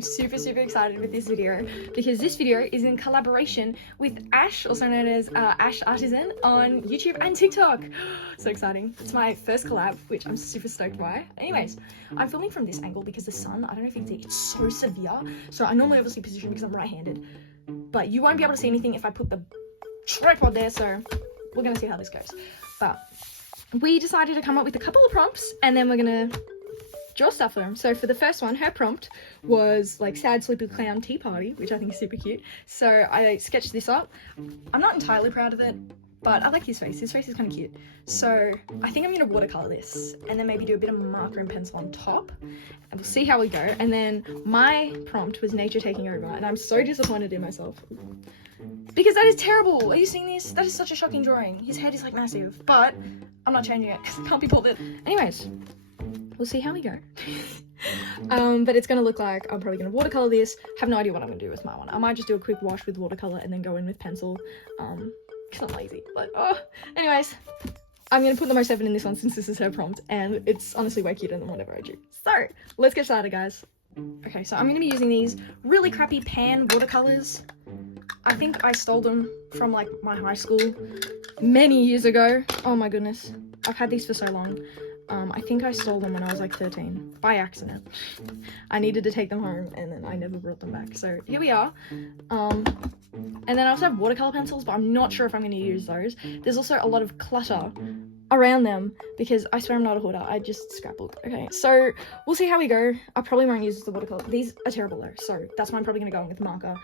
I'm super excited with this video because this video is in collaboration with Ash, also known as Ash Artisan on YouTube and TikTok. So exciting. It's my first collab, which I'm super stoked by. Anyways, I'm filming from this angle because the sun, I don't know if you can see, it's so severe. So I normally obviously position because I'm right-handed, but you won't be able to see anything if I put the tripod there, so we're gonna see how this goes. But we decided to come up with a couple of prompts and then we're gonna draw stuff for them. So for the first one, her prompt was like sad sleepy clown tea party, which I think is super cute. So I sketched this up. I'm not entirely proud of it, but I like his face. His face is kind of cute. So I think I'm gonna watercolor this and then maybe do a bit of marker and pencil on top, and we'll see how we go. And then my prompt was nature taking over, and I'm so disappointed in myself because that is terrible. Are you seeing this? That is such a shocking drawing. His head is like massive, but I'm not changing it because I can't be bothered. Anyways, we'll see how we go. But it's gonna look like I'm probably gonna watercolor this. Have no idea what I'm gonna do with my one. I might just do a quick wash with watercolor and then go in with pencil, because I'm lazy. But anyways, I'm gonna put the most effort in this one since this is her prompt, and it's honestly way cuter than whatever I do. So let's get started, guys. Okay, so I'm gonna be using these really crappy pan watercolors. I think I stole them from like my high school many years ago. Oh my goodness, I've had these for so long. I think I stole them when I was like 13 by accident. I needed to take them home and then I never brought them back. So here we are. And then I also have watercolor pencils, but I'm not sure if I'm going to use those. There's also a lot of clutter around them because I swear I'm not a hoarder. I just scrapbook. Okay, so we'll see how we go. I probably won't use the watercolor. These are terrible though, so that's why I'm probably going to go in with marker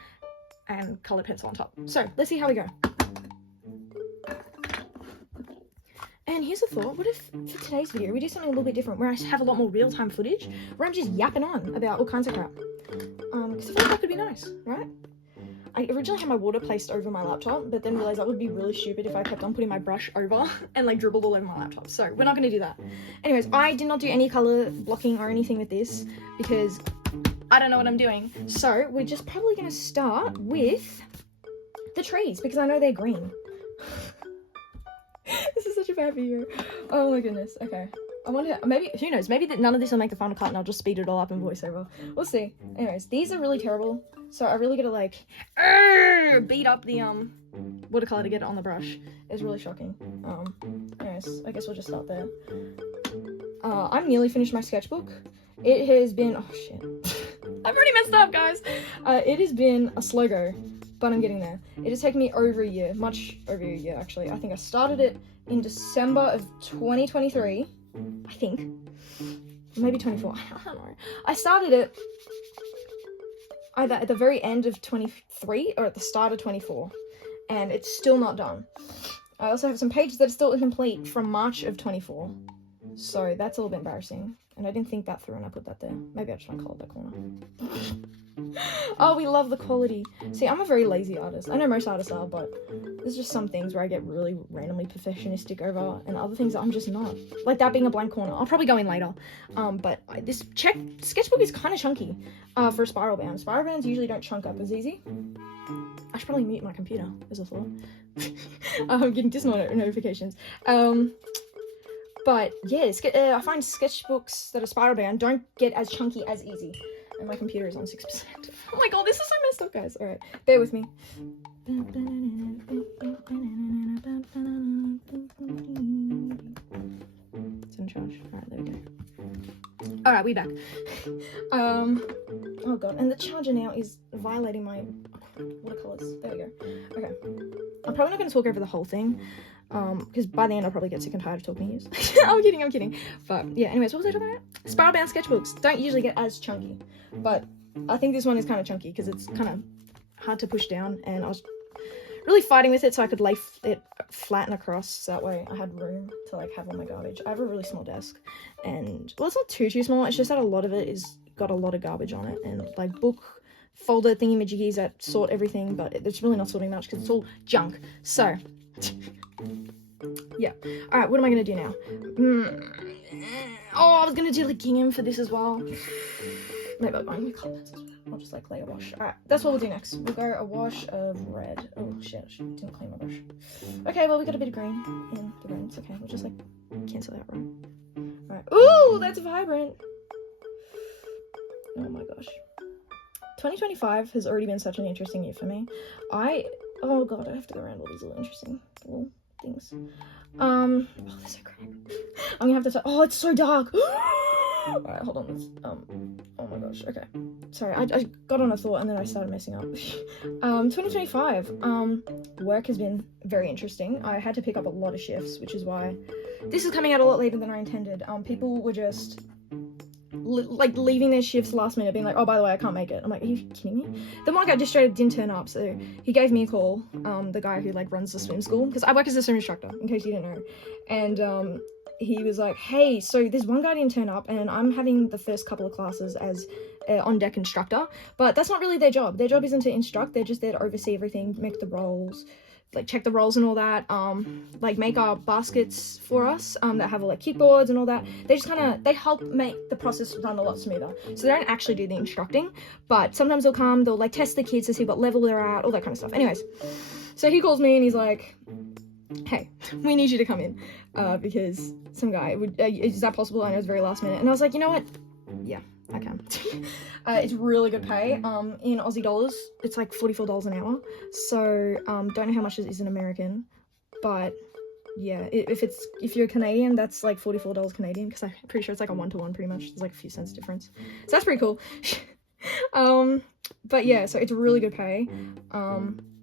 and colored pencil on top. So let's see how we go. And here's a thought, what if for today's video we do something a little bit different where I have a lot more real-time footage where I'm just yapping on about all kinds of crap, because I feel like that could be nice, right? I originally had my water placed over my laptop, but then realized that would be really stupid if I kept on putting my brush over and like dribbled all over my laptop, so we're not going to do that. Anyways, I did not do any color blocking or anything with this because I don't know what I'm doing, so we're just probably going to start with the trees because I know they're green. This is such a bad video. Oh my goodness. Okay. I wonder, maybe, who knows, maybe that none of this will make the final cut and I'll just speed it all up in voiceover. We'll see. Anyways, these are really terrible. So I really gotta like, beat up the watercolor to get it on the brush. It's really shocking. Anyways, I guess we'll just start there. I'm nearly finished my sketchbook. It has been, oh shit. I've already messed up, guys. It has been a slow go, but I'm getting there. It has taken me over a year, much over a year actually. I think I started it in December of 2023, I think. Maybe 24, I don't know. I started it either at the very end of 23 or at the start of 24, and it's still not done. I also have some pages that are still incomplete from March of 24, so that's a little bit embarrassing. And I didn't think that through and I put that there. Maybe I just want to color that corner. Oh, we love the quality. See, I'm a very lazy artist. I know most artists are, but there's just some things where I get really randomly perfectionistic over, and other things that I'm just not. Like that being a blank corner. I'll probably go in later. But this sketchbook is kind of chunky for a spiral band. Spiral bands usually don't chunk up as easy. I should probably mute my computer, as a thought. I'm getting notifications. But yeah, I find sketchbooks that are spiral bound don't get as chunky as easy. And my computer is on 6%. Oh my god, this is so messed up, guys. Alright, bear with me. It's in charge. Alright, there we go. Alright, we back. Oh god, and the charger now is violating my watercolors. There we go. Okay. I'm probably not going to talk over the whole thing. Because by the end I'll probably get sick and tired of talking to you. I'm kidding. But yeah, anyways, what was I talking about? Spiral bound sketchbooks don't usually get as chunky, but I think this one is kind of chunky because it's kind of hard to push down, and I was really fighting with it so I could lay it flat and across, so that way I had room to like have all my garbage. I have a really small desk, and well, it's not too small, it's just that a lot of it is got a lot of garbage on it, and like book folder thingy-majiggies that sort everything, but it's really not sorting much because it's all junk. So yeah. Alright, what am I going to do now? Oh, I was going to do like gingham for this as well. Maybe I'll go with colours. I'll just like lay a wash. Alright, that's what we'll do next. We'll go a wash of red. Oh shit, I didn't clean my brush. Okay, well we got a bit of green in the greens. Okay, we'll just like cancel that right. Alright. Ooh, that's vibrant. Oh my gosh. 2025 has already been such an interesting year for me. Oh god, I have to go around all these little interesting little things. Oh, they're so great. I'm gonna have to oh, it's so dark. Alright, hold on. Let's, oh my gosh, okay. Sorry, I got on a thought and then I started messing up. 2025, work has been very interesting. I had to pick up a lot of shifts, which is why this is coming out a lot later than I intended. People were just like leaving their shifts last minute, being like, oh, by the way, I can't make it. I'm like, are you kidding me? The one guy just straight up didn't turn up, so he gave me a call, the guy who like runs the swim school, because I work as a swim instructor, in case you didn't know. And he was like, hey, so this one guy didn't turn up and I'm having the first couple of classes as on deck instructor, but that's not really their job. Their job isn't to instruct, they're just there to oversee everything, make the rolls, like check the rolls and all that, like make our baskets for us, that have all like kickboards and all that. They just they help make the process run a lot smoother. So they don't actually do the instructing, but sometimes they'll like test the kids to see what level they're at, all that kind of stuff. Anyways, so he calls me and he's like, hey, we need you to come in, because some guy is that possible? I know it's very last minute. And I was like, you know what? Yeah, I can. It's really good pay. In Aussie dollars, it's like $44 an hour. So, don't know how much it is in American, but yeah, if you're Canadian, that's like $44 Canadian, because I'm pretty sure it's like a 1-to-1 pretty much. There's like a few cents difference. So that's pretty cool. But yeah, so it's really good pay.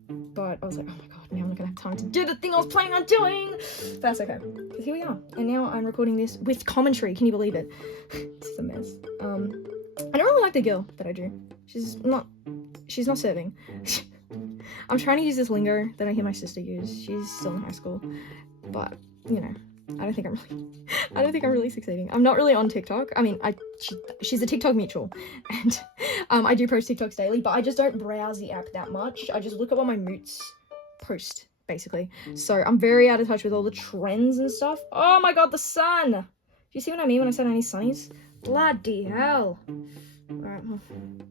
But I was like, oh my god, now I'm not gonna have time to do the thing I was planning on doing. But that's okay, because here we are. And now I'm recording this with commentary. Can you believe it? It's a mess. I don't really like the girl that I drew. She's not serving. I'm trying to use this lingo that I hear my sister use. She's still in high school. But, you know, I don't think I'm really succeeding. I'm not really on TikTok. I mean, she's a TikTok mutual, and I do post TikToks daily, but I just don't browse the app that much. I just look at what my moots post, basically. So I'm very out of touch with all the trends and stuff. Oh my god, the sun! Do you see what I mean when I said I need sunnies? Bloody hell. Alright, well,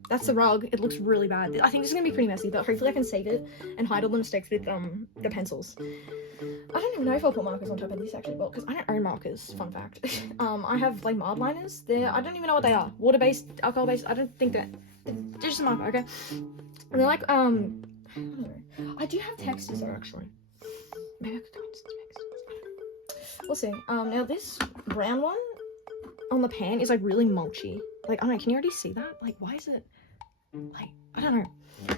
that's the rug. It looks really bad. I think this is gonna be pretty messy, but hopefully I can save it and hide all the mistakes with the pencils. I don't even know if I'll put markers on top of this actually, well, because I don't own markers, fun fact. I have like mild liners. I don't even know what they are. Water-based, alcohol-based, I don't think they're just a marker, okay? And they're like, I don't know. I do have textures though, actually. Maybe I could go into some textures. We'll see. Now this brown one on the pan is like really mulchy. Like, I don't know, can you already see that? Like, why is it, like, I don't know.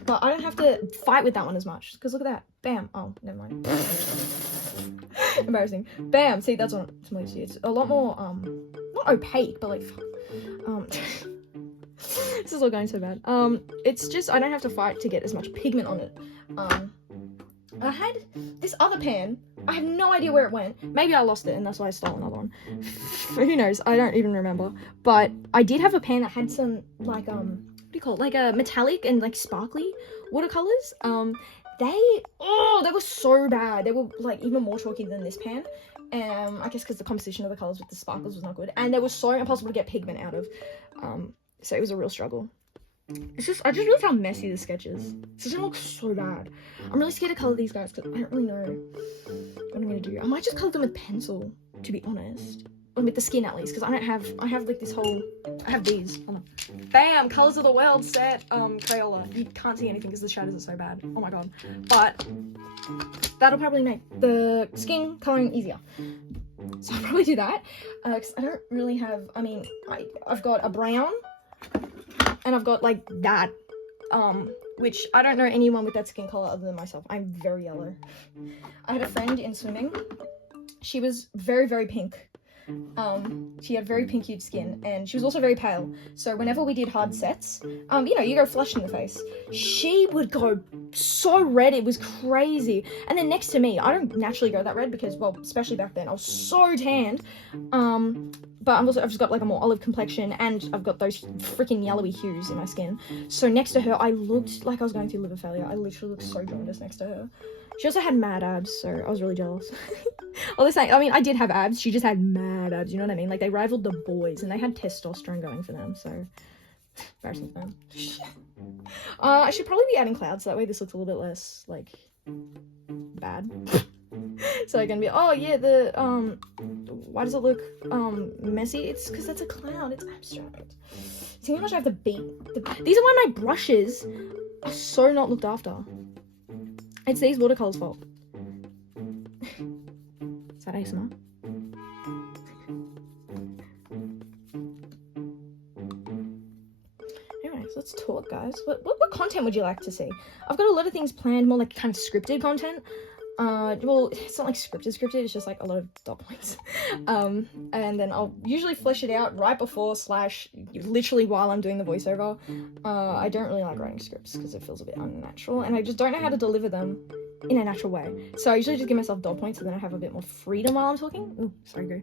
But I don't have to fight with that one as much, because look at that. Bam. Oh, never mind. Embarrassing. Bam. See, that's what I'm see. It's a lot more, not opaque, but like, this is all going so bad. It's just, I don't have to fight to get as much pigment on it. I had this other pan. I have no idea where it went. Maybe I lost it and that's why I stole another one. Who knows? I don't even remember. But I did have a pan that had some, like, what do you call it? Like a metallic and like sparkly watercolors. They were so bad. They were like even more chalky than this pan. I guess because the composition of the colors with the sparkles was not good. And they were so impossible to get pigment out of. So it was a real struggle. I just realized how messy the sketch is. It's gonna look so bad. I'm really scared to color these guys because I don't really know what I'm gonna do. I might just color them with pencil, to be honest. Or with the skin at least, because I have like this whole, I have these. Bam! Colors of the World set, Crayola. You can't see anything because the shadows are so bad. Oh my god. But that'll probably make the skin coloring easier. So I'll probably do that. Because I don't really have, I mean, I've got a brown, and I've got like that, which I don't know anyone with that skin color other than myself. I'm very yellow. I had a friend in swimming. She was very, very pink. She had very pink hued skin, and she was also very pale. So whenever we did hard sets, you know, you go flush in the face. She would go so red, it was crazy. And then next to me, I don't naturally go that red because, well, especially back then, I was so tanned. But I've just got like a more olive complexion, and I've got those freaking yellowy hues in my skin. So next to her, I looked like I was going through liver failure. I literally looked so jaundiced next to her. She also had mad abs, so I was really jealous. All this, I mean, I did have abs. She just had mad abs, you know what I mean? Like, they rivaled the boys, and they had testosterone going for them, so embarrassing for them. I should probably be adding clouds, so that way this looks a little bit less, like, bad. So you're gonna be, oh yeah, the why does it look messy? It's because that's a cloud. It's abstract. See how much I have to beat. These are why my brushes are so not looked after. It's these watercolors' fault. Is that ASMR? Anyways, let's talk, guys. What content would you like to see? I've got a lot of things planned, more like kind of scripted content. Well, it's not like scripted, it's just like a lot of dot points. And then I'll usually flesh it out right before / literally while I'm doing the voiceover. I don't really like writing scripts because it feels a bit unnatural, and I just don't know how to deliver them in a natural way. So I usually just give myself dot points, and then I have a bit more freedom while I'm talking. Ooh, sorry, go.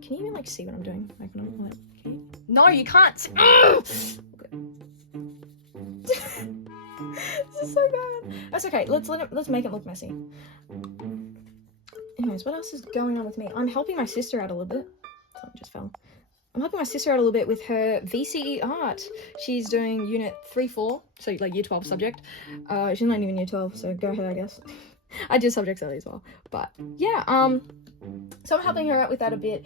Can you even like see what I'm doing? Like, no, you can't. See. This is so bad. That's okay. Let's make it look messy. Anyways, what else is going on with me? I'm helping my sister out a little bit. Something just fell. I'm helping my sister out a little bit with her VCE art. She's doing unit 3-4, so like year 12 subject. She's not even year 12, so go ahead, I guess. I do subjects early as well, but yeah. So I'm helping her out with that a bit.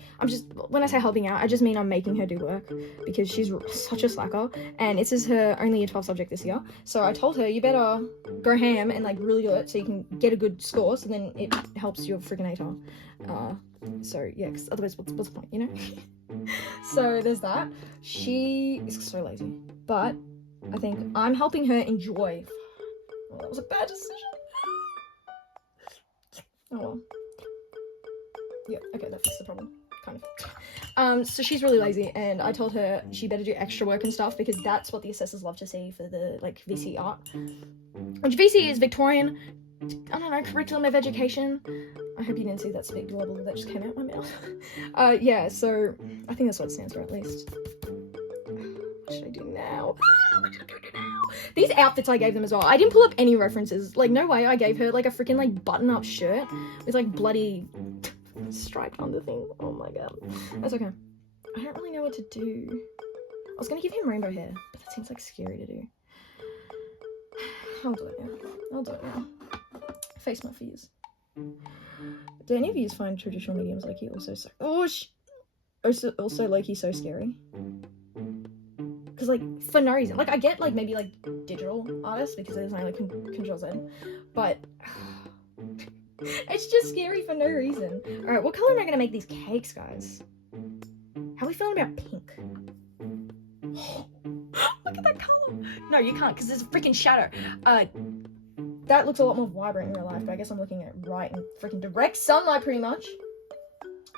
When I say helping out, I just mean I'm making her do work because she's such a slacker, and this is her only year 12 subject this year. So I told her, you better go ham and like really do it so you can get a good score, so then it helps your freaking ATAR. So yeah, because otherwise what's the point, you know? So there's that. She is so lazy, but I think I'm helping her enjoy. Oh, that was a bad decision. Oh well. Yeah, okay, that fixed the problem, kind of. So she's really lazy, and I told her she better do extra work and stuff because that's what the assessors love to see for the like VC art. Which VC is Victorian, I don't know, curriculum of education. I hope you didn't see that big level that just came out my mouth. Yeah, so I think that's what it stands for at least. What should I do now? What should I do now? These outfits I gave them as well. I didn't pull up any references. Like, no way I gave her like a freaking like button-up shirt with like bloody stripe on the thing. Oh my god. That's okay. I don't really know what to do. I was gonna give him rainbow hair, but that seems like scary to do. I'll do it now. Face my fears. Do any of you find traditional mediums like you also also like you so scary? Because like for no reason. Like I get like maybe like digital artists because there's no like Control Z, but it's just scary for no reason. All right, what color am I gonna make these cakes, guys? How are we feeling about pink? Look at that color. No, you can't because there's a freaking shadow. That looks a lot more vibrant in real life, but I guess I'm looking at right and freaking direct sunlight pretty much.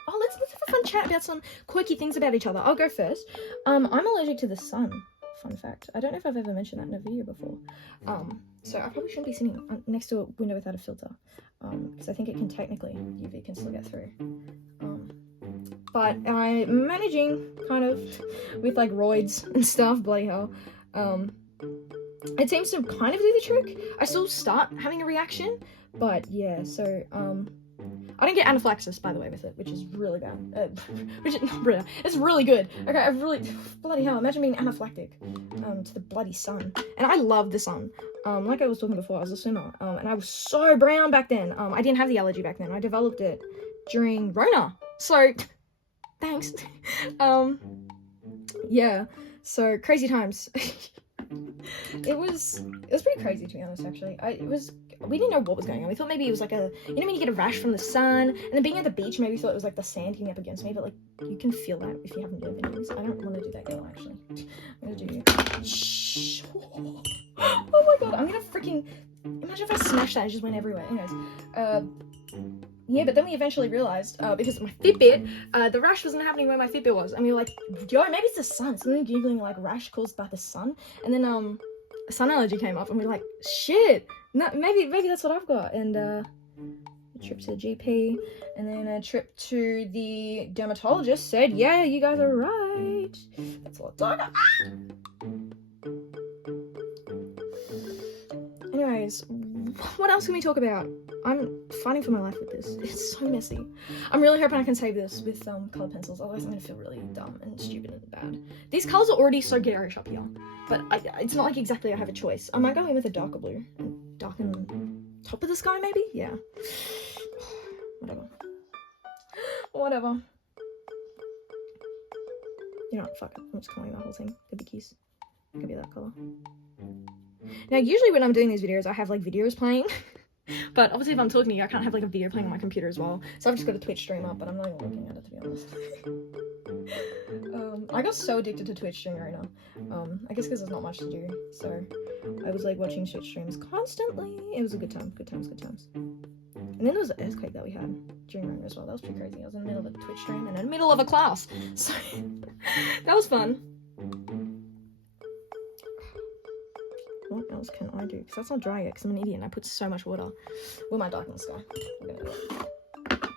Oh, let's have a fun chat about some quirky things about each other. I'll go first. I'm allergic to the sun. Fun fact. I don't know if I've ever mentioned that in a video before. So I probably shouldn't be sitting next to a window without a filter. Because I think it can technically, UV can still get through. But I'm managing kind of with like roids and stuff, bloody hell. It seems to kind of do the trick. I still start having a reaction, but yeah, so I don't get anaphylaxis, by the way, with it, which is really bad. Which is not really, it's really good. Okay, I've really, bloody hell, imagine being anaphylactic to the bloody sun. And I love the sun. Like I was talking before, I was a swimmer, and I was so brown back then. I didn't have the allergy back then. I developed it during Rona. So, thanks. Yeah, so crazy times. It was pretty crazy, to be honest, actually. We didn't know what was going on. We thought maybe it was like you know when you get a rash from the sun, and then being at the beach, maybe we thought it was like the sand hitting up against me, but like, you can feel that if you haven't been videos. I don't want to do that girl, actually. I'm gonna do shh. Oh my god, I'm gonna freaking, imagine if I smashed that and it just went everywhere. Anyways, yeah, but then we eventually realized, because of my Fitbit, the rash wasn't happening where my Fitbit was. And we were like, yo, maybe it's the sun. So we were Googling, like, rash caused by the sun. And then, a sun allergy came up, and we were like, shit, no, maybe that's what I've got. And, a trip to the GP, and then a trip to the dermatologist said, yeah, you guys are right. That's a lot of talk. Anyways, what else can we talk about? I'm fighting for my life with this. It's so messy. I'm really hoping I can save this with colored pencils, otherwise I'm gonna feel really dumb and stupid and bad. These colors are already so garish up here, but it's not like exactly I have a choice. I might go in with a darker blue and darken top of the sky, maybe? Yeah. Whatever. You know what, fuck it. I'm just calling the whole thing the bickies. It could be that colour. Now, usually when I'm doing these videos, I have, like, videos playing. But obviously if I'm talking to you, I can't have, like, a video playing on my computer as well. So I've just got a Twitch stream up, but I'm not even looking at it, to be honest. I got so addicted to Twitch streaming right now. I guess because there's not much to do. So I was, like, watching Twitch streams constantly. It was a good time. Good times, good times. And then there was an earthquake that we had during Rome as well. That was pretty crazy. I was in the middle of a Twitch stream and in the middle of a class. So that was fun. What else can I do? Because that's not dry yet, because I'm an idiot and I put so much water. We might darken the sky. We're gonna do it.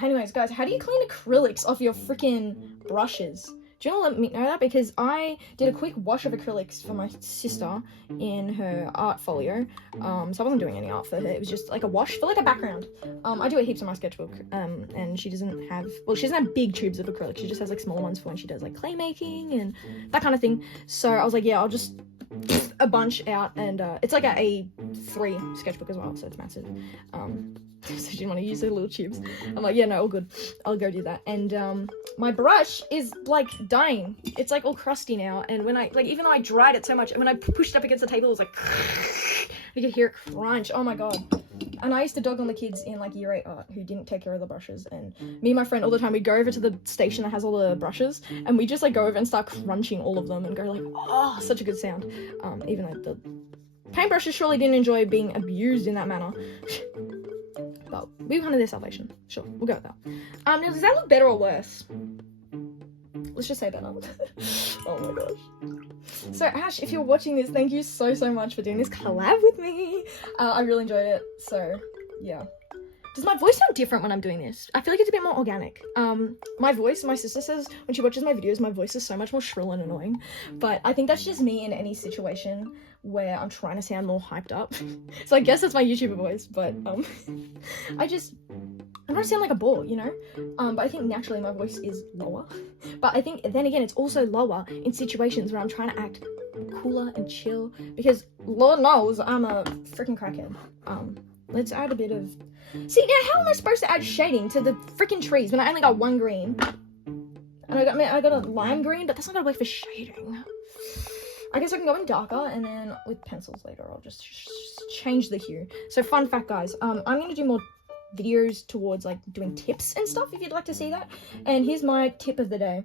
Anyways, guys, how do you clean acrylics off your freaking brushes? Do you want to let me know that? Because I did a quick wash of acrylics for my sister in her art folio. So I wasn't doing any art for her. It was just like a wash for like a background. I do it heaps on my sketchbook. And she doesn't have, well, she doesn't have big tubes of acrylic. She just has like smaller ones for when she does like clay making and that kind of thing. So I was like, yeah, I'll just a bunch out, and it's like a A3 sketchbook as well, so it's massive. So she didn't want to use the little tubes. I'm like, yeah, no, all good. I'll go do that. And my brush is like dying. It's like all crusty now. And when I, like, even though I dried it so much, and when I pushed it up against the table, it was like, you could hear it crunch. Oh my god. And I used to dog on the kids in like year 8 art who didn't take care of the brushes. And me and my friend all the time, we'd go over to the station that has all the brushes, and we just like go over and start crunching all of them and go like, oh, such a good sound. Even though the paintbrushes surely didn't enjoy being abused in that manner. But we wanted their salvation. Sure, we'll go with that. Now, does that look better or worse? Let's just say better. Oh my gosh. So Ash, if you're watching this, thank you so much for doing this collab with me. I really enjoyed it. So yeah. Does my voice sound different when I'm doing this? I feel like it's a bit more organic. My voice, my sister says when she watches my videos, my voice is so much more shrill and annoying. But I think that's just me in any situation where I'm trying to sound more hyped up. So I guess that's my YouTuber voice, but I don't sound like a bore, you know? But I think naturally my voice is lower. But I think then again it's also lower in situations where I'm trying to act cooler and chill, because Lord knows I'm a freaking crackhead. Let's add a bit of... See, now how am I supposed to add shading to the freaking trees when I only got one green? And I got a lime green, but that's not gonna work for shading. I guess I can go in darker, and then with pencils later I'll just change the hue. So fun fact, guys, I'm gonna do more videos towards like doing tips and stuff if you'd like to see that. And here's my tip of the day.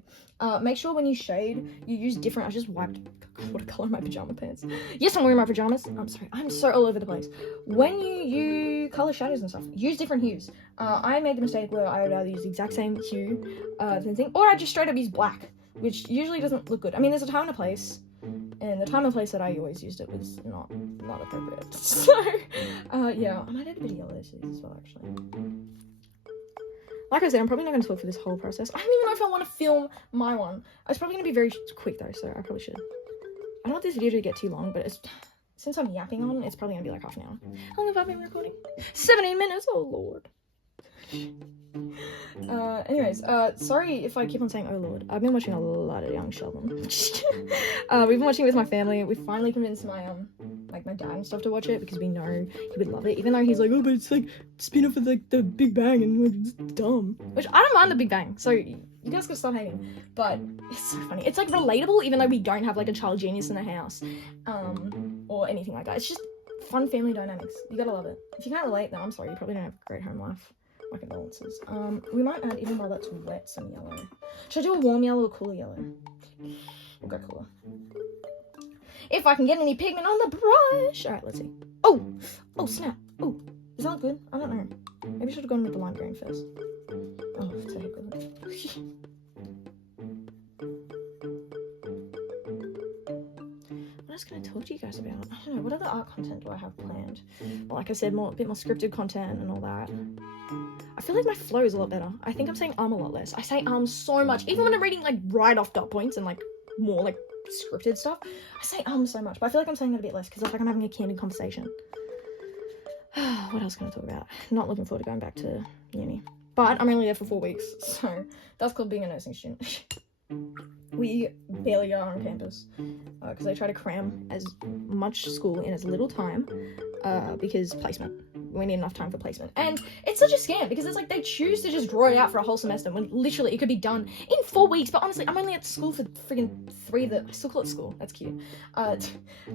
Make sure when you shade you use different... I just wiped watercolor in my pajama pants. Yes, I'm wearing my pajamas. I'm sorry, I'm so all over the place. When you color shadows and stuff, use different hues. I made the mistake where I would either use the exact same hue thing, or I just straight up use black, which usually doesn't look good. I mean, there's a time and a place, and the time and place that I always used it was not appropriate. So yeah, I might add a bit of yellow to these as well, actually. Like I said, I'm probably not going to talk for this whole process. I don't even know if I want to film my one. It's probably going to be very quick though, so I probably should. I don't want this video to get too long, but since I'm yapping on, it's probably going to be like half an hour. How long have I been recording? 17 minutes, oh lord. Anyways, sorry if I keep on saying oh lord. I've been watching a lot of Young Sheldon. We've been watching it with my family. We finally convinced my like my dad and stuff to watch it because we know he would love it, even though he's like, oh, but it's like spin-off of like the Big Bang and like, it's dumb. Which I don't mind the Big Bang, so you guys gotta stop hating. But it's so funny. It's like relatable, even though we don't have like a child genius in the house, or anything like that. It's just fun family dynamics. You gotta love it. If you can't relate, then I'm sorry, you probably don't have a great home life. My condolences. We might add, even while that's wet, some yellow. Should I do a warm yellow or cooler yellow? We'll go cooler. If I can get any pigment on the brush. Alright, let's see. Oh snap. Oh, is that good? I don't know. Maybe I should have gone with the lime green first. Oh, it's a heck of it. What else can I talk to you guys about? I don't know. What other art content do I have planned? Well, like I said, a bit more scripted content and all that. I feel like my flow is a lot better. I think I'm saying a lot less. I say so much. Even when I'm reading like right off dot points and like more like scripted stuff, I say so much. But I feel like I'm saying it a bit less because it's like I'm having a candid conversation. What else can I talk about? Not looking forward to going back to uni. But I'm only there for 4 weeks, so that's called being a nursing student. we barely go on campus because they try to cram as much school in as little time because placement. We need enough time for placement. And it's such a scam because it's like they choose to just draw it out for a whole semester when literally it could be done in 4 weeks. But honestly, I'm only at school for friggin' I still call it school. That's cute. I'm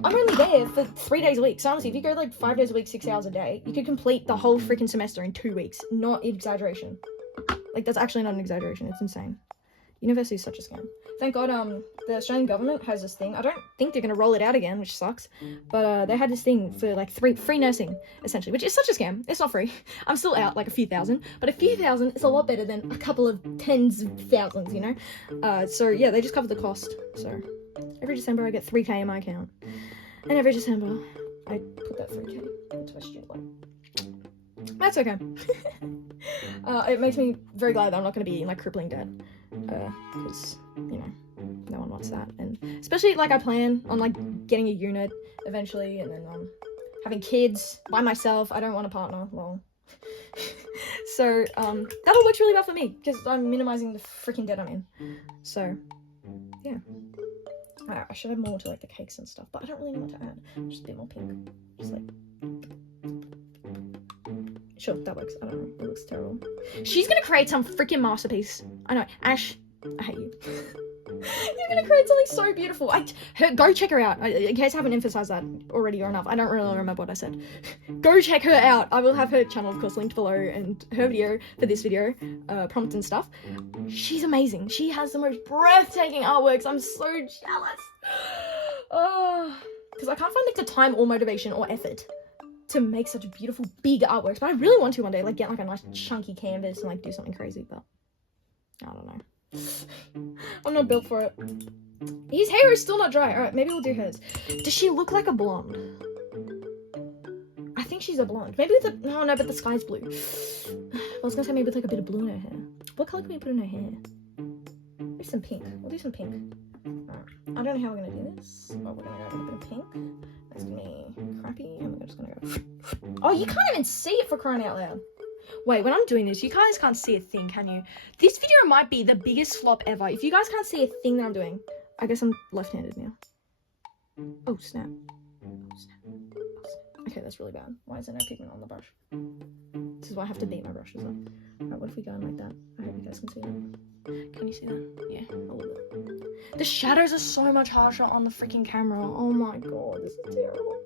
only there for 3 days a week. So honestly, if you go like 5 days a week, 6 hours a day, you could complete the whole freaking semester in 2 weeks. Not exaggeration. Like, that's actually not an exaggeration. It's insane. University is such a scam. Thank God, the Australian government has this thing. I don't think they're going to roll it out again, which sucks. But they had this thing for, like, free nursing, essentially, which is such a scam. It's not free. I'm still out, like, a few thousand. But a few thousand is a lot better than a couple of tens of thousands, you know? So, yeah, they just covered the cost. So, every December, I get 3K in my account. And every December, I put that 3K into my student loan. That's okay. It makes me very glad that I'm not going to be in, like, crippling debt. Because, you know, no one wants that. And especially, like, I plan on, like, getting a unit eventually, and then having kids by myself. I don't want a partner. Well, so that'll work really well for me because I'm minimizing the freaking debt I'm in. So yeah, I should add more to, like, the cakes and stuff, but I don't really know what to add. Just a bit more pink. Just like, sure, that works. I don't know. It looks terrible. She's gonna create some freaking masterpiece. I know. Ash, I hate you. You're gonna create something so beautiful. Go check her out. In case I haven't emphasized that already or enough. I don't really remember what I said. Go check her out. I will have her channel, of course, linked below, and her video for this video, prompt and stuff. She's amazing. She has the most breathtaking artworks. I'm so jealous. Because I can't find, like, the time or motivation or effort to make such beautiful big artworks, but I really want to one day, like, get, like, a nice chunky canvas and, like, do something crazy, but I don't know. I'm not built for it. His hair is still not dry. Alright, maybe we'll do hers. Does she look like a blonde? I think she's a blonde. Maybe with a... No, but the sky's blue. I was gonna say maybe with, like, a bit of blue in her hair. What colour can we put in her hair? Maybe some pink. We'll do some pink. Alright. I don't know how we're gonna do this, but we're gonna go with a bit of pink. That's gonna be crappy, and we're just gonna go... Oh, you can't even see it, for crying out loud. Wait, when I'm doing this, you guys can't see a thing, can you? This video might be the biggest flop ever. If you guys can't see a thing that I'm doing, I guess I'm left-handed now. Oh, snap. Oh, snap. Oh, snap. Okay, that's really bad. Why is there no pigment on the brush? This is why I have to beat my brushes up. Alright, what if we go in like that? I hope you guys can see that. Can you see that? Yeah, a little bit. The shadows are so much harsher on the freaking camera. Oh my god, this is terrible.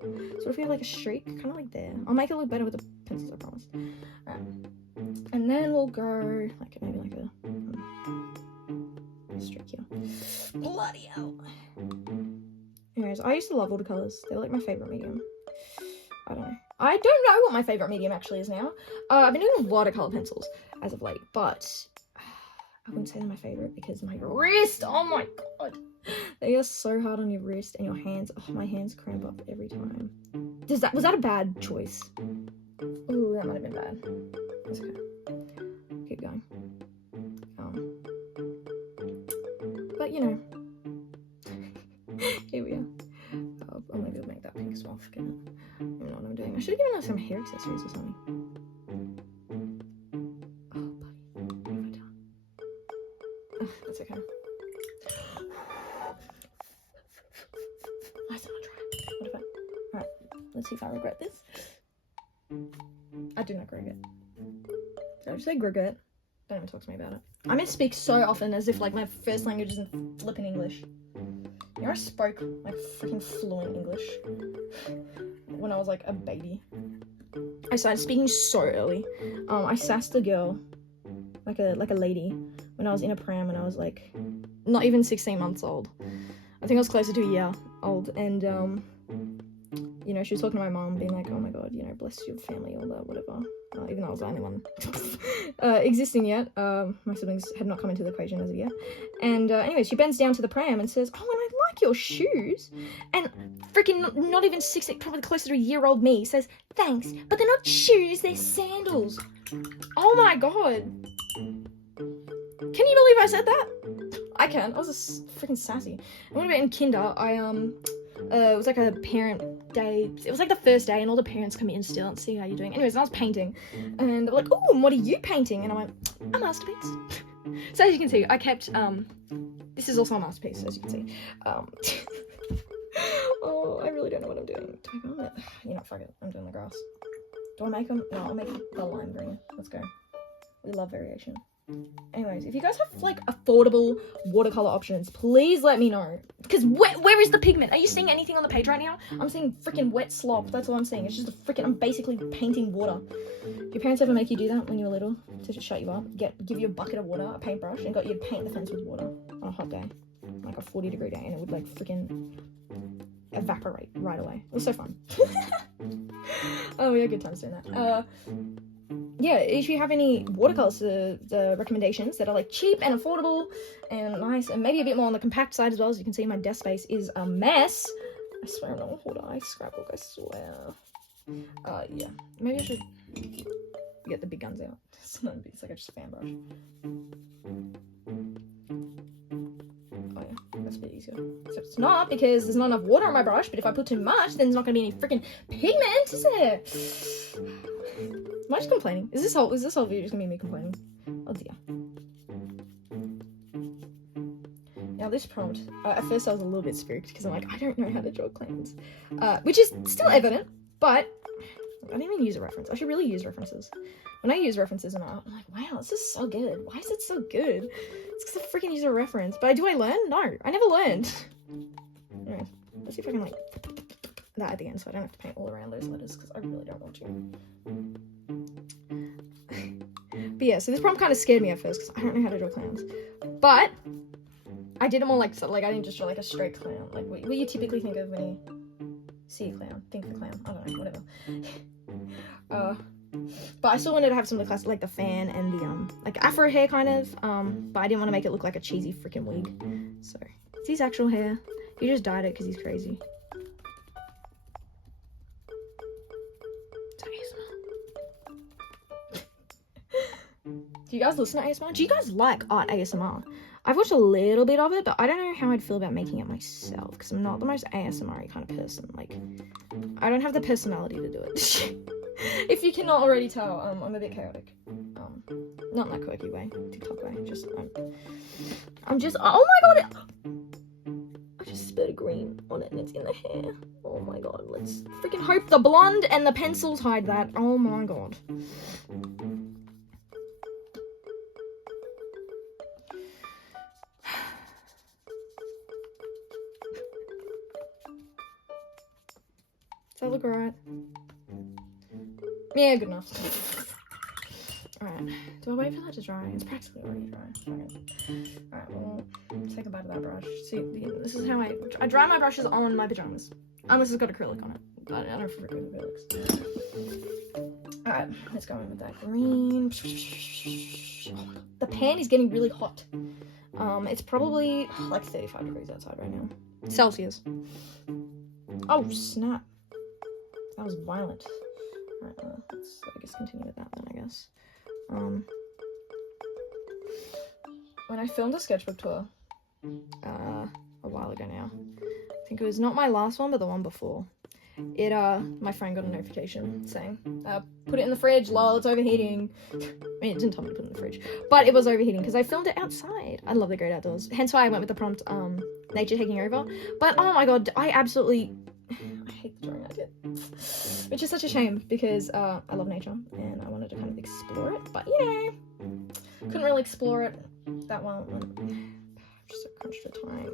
So if we have, like, a streak, kind of like there. I'll make it look better with the pencils, I promise. Alright. And then we'll go, like, maybe like a streak here. Bloody hell. Anyways, I used to love watercolors. They're, like, my favorite medium. I don't know. I don't know what my favorite medium actually is now. I've been doing watercolor pencils as of late, but I wouldn't say they're my favorite because my wrist, oh my god. They are so hard on your wrist and your hands. Oh, my hands cramp up every time. Was that a bad choice? Ooh, that might have been bad. That's okay. Keep going. But you know, here we are. Oh, maybe I'll make that pink as well. Forget it. I don't know what I'm doing. I should have given her some hair accessories or something. Oh, buddy. What have I done? That's okay. Why is it not dry? What if Alright, let's see if I regret this. I do not regret. Did I just say regret? Don't even talk to me about it. I mean, speak so often as if, like, my first language is in flippin' English. You know, I spoke, like, freaking fluent English when I was, like, a baby. I started speaking so early. I sassed a girl, like a lady, when I was in a pram and I was, like, not even 16 months old. I think I was closer to a year old, and, you know, she was talking to my mom, being like, oh my god, you know, bless your family, all that, whatever. Even though I was the only one existing yet. My siblings had not come into the equation as of yet. And anyway, she bends down to the pram and says, oh, and I like your shoes. And freaking not even 16, probably closer to a year-old me says, thanks, but they're not shoes, they're sandals. Oh my god. Can you believe I said that? I can. I was just freaking sassy. And when we were in kinder, it was like a parent day. It was like the first day and all the parents come in still and see how you're doing. Anyways, and I was painting. And they were like, oh, and what are you painting? And I went, a masterpiece. So as you can see, I kept, this is also a masterpiece, as you can see. Oh, I really don't know what I'm doing. Do I go on it? You know, fuck it. I'm doing the grass. Do I make them? No, I'll make the lime green. Let's go. We love variation. Anyways, if you guys have like affordable watercolor options, please let me know. Because where is the pigment? Are you seeing anything on the page right now? I'm seeing freaking wet slop. That's all I'm seeing. It's just a freaking. I'm basically painting water. Your parents ever make you do that when you were little to just shut you up? Give you a bucket of water, a paintbrush, and got you to paint the fence with water on a hot day, like a 40-degree day, and it would like freaking evaporate right away. It was so fun. Oh, we had good times doing that. Yeah, if you have any watercolors, the recommendations that are like cheap and affordable and nice and maybe a bit more on the compact side as well. As you can see, my desk space is a mess. I swear I'm not a hoarder. I scrapbook, I swear. Yeah, maybe I should get the big guns out. It's like just a fan brush. Oh yeah, that's a bit easier. Except it's not, because there's not enough water on my brush, but if I put too much, then there's not gonna be any freaking pigment, is there? Am I just complaining? Is this whole video just gonna be me complaining? Oh dear. Now this prompt, at first I was a little bit spooked because I'm like, I don't know how to draw clans. Which is still evident, but I didn't even use a reference. I should really use references. When I use references in art, I'm like, wow, this is so good. Why is it so good? It's because I freaking use a reference. But do I learn? No, I never learned. Anyway, let's see if I can like that at the end so I don't have to paint all around those letters because I really don't want to. But yeah, so this prompt kind of scared me at first because I don't know how to draw clowns. But I did it more like, I didn't just draw like a straight clown. Like what you typically think of when you see a clown. Think of a clown. I don't know, whatever. But I still wanted to have some of the classic, like the fan and the like afro hair kind of. But I didn't want to make it look like a cheesy freaking wig. So it's his actual hair. He just dyed it because he's crazy. Do you guys listen to ASMR? Do you guys like art ASMR? I've watched a little bit of it, but I don't know how I'd feel about making it myself because I'm not the most ASMR-y kind of person. Like, I don't have the personality to do it. If you cannot already tell, I'm a bit chaotic. Not in that quirky way, TikTok way. Just, I'm just. Oh my god! I just spilled a green on it and it's in the hair. Oh my god! Let's freaking hope the blonde and the pencils hide that. Oh my god. Does that look alright? Yeah, good enough. Alright, do I wait for that to dry? It's practically already dry. Alright, well, take a bite of that brush. See, this is how I dry my brushes on my pajamas. Unless it's got acrylic on it. But I don't freaking acrylics. Alright, let's go in with that green. Oh my god, the pan is getting really hot. It's probably like 35 degrees outside right now. Celsius. Oh, snap. That was violent. Alright, let's, I guess, continue with that then, I guess. When I filmed a sketchbook tour, a while ago now, I think it was not my last one, but the one before, my friend got a notification saying, put it in the fridge, lol, it's overheating. I mean, it didn't tell me to put it in the fridge, but it was overheating because I filmed it outside. I love the great outdoors, hence why I went with the prompt, nature taking over. But, oh my god, I hate the drawing I did. Which is such a shame because I love nature and I wanted to kind of explore it, but you know, couldn't really explore it that well. Just a crunch for time.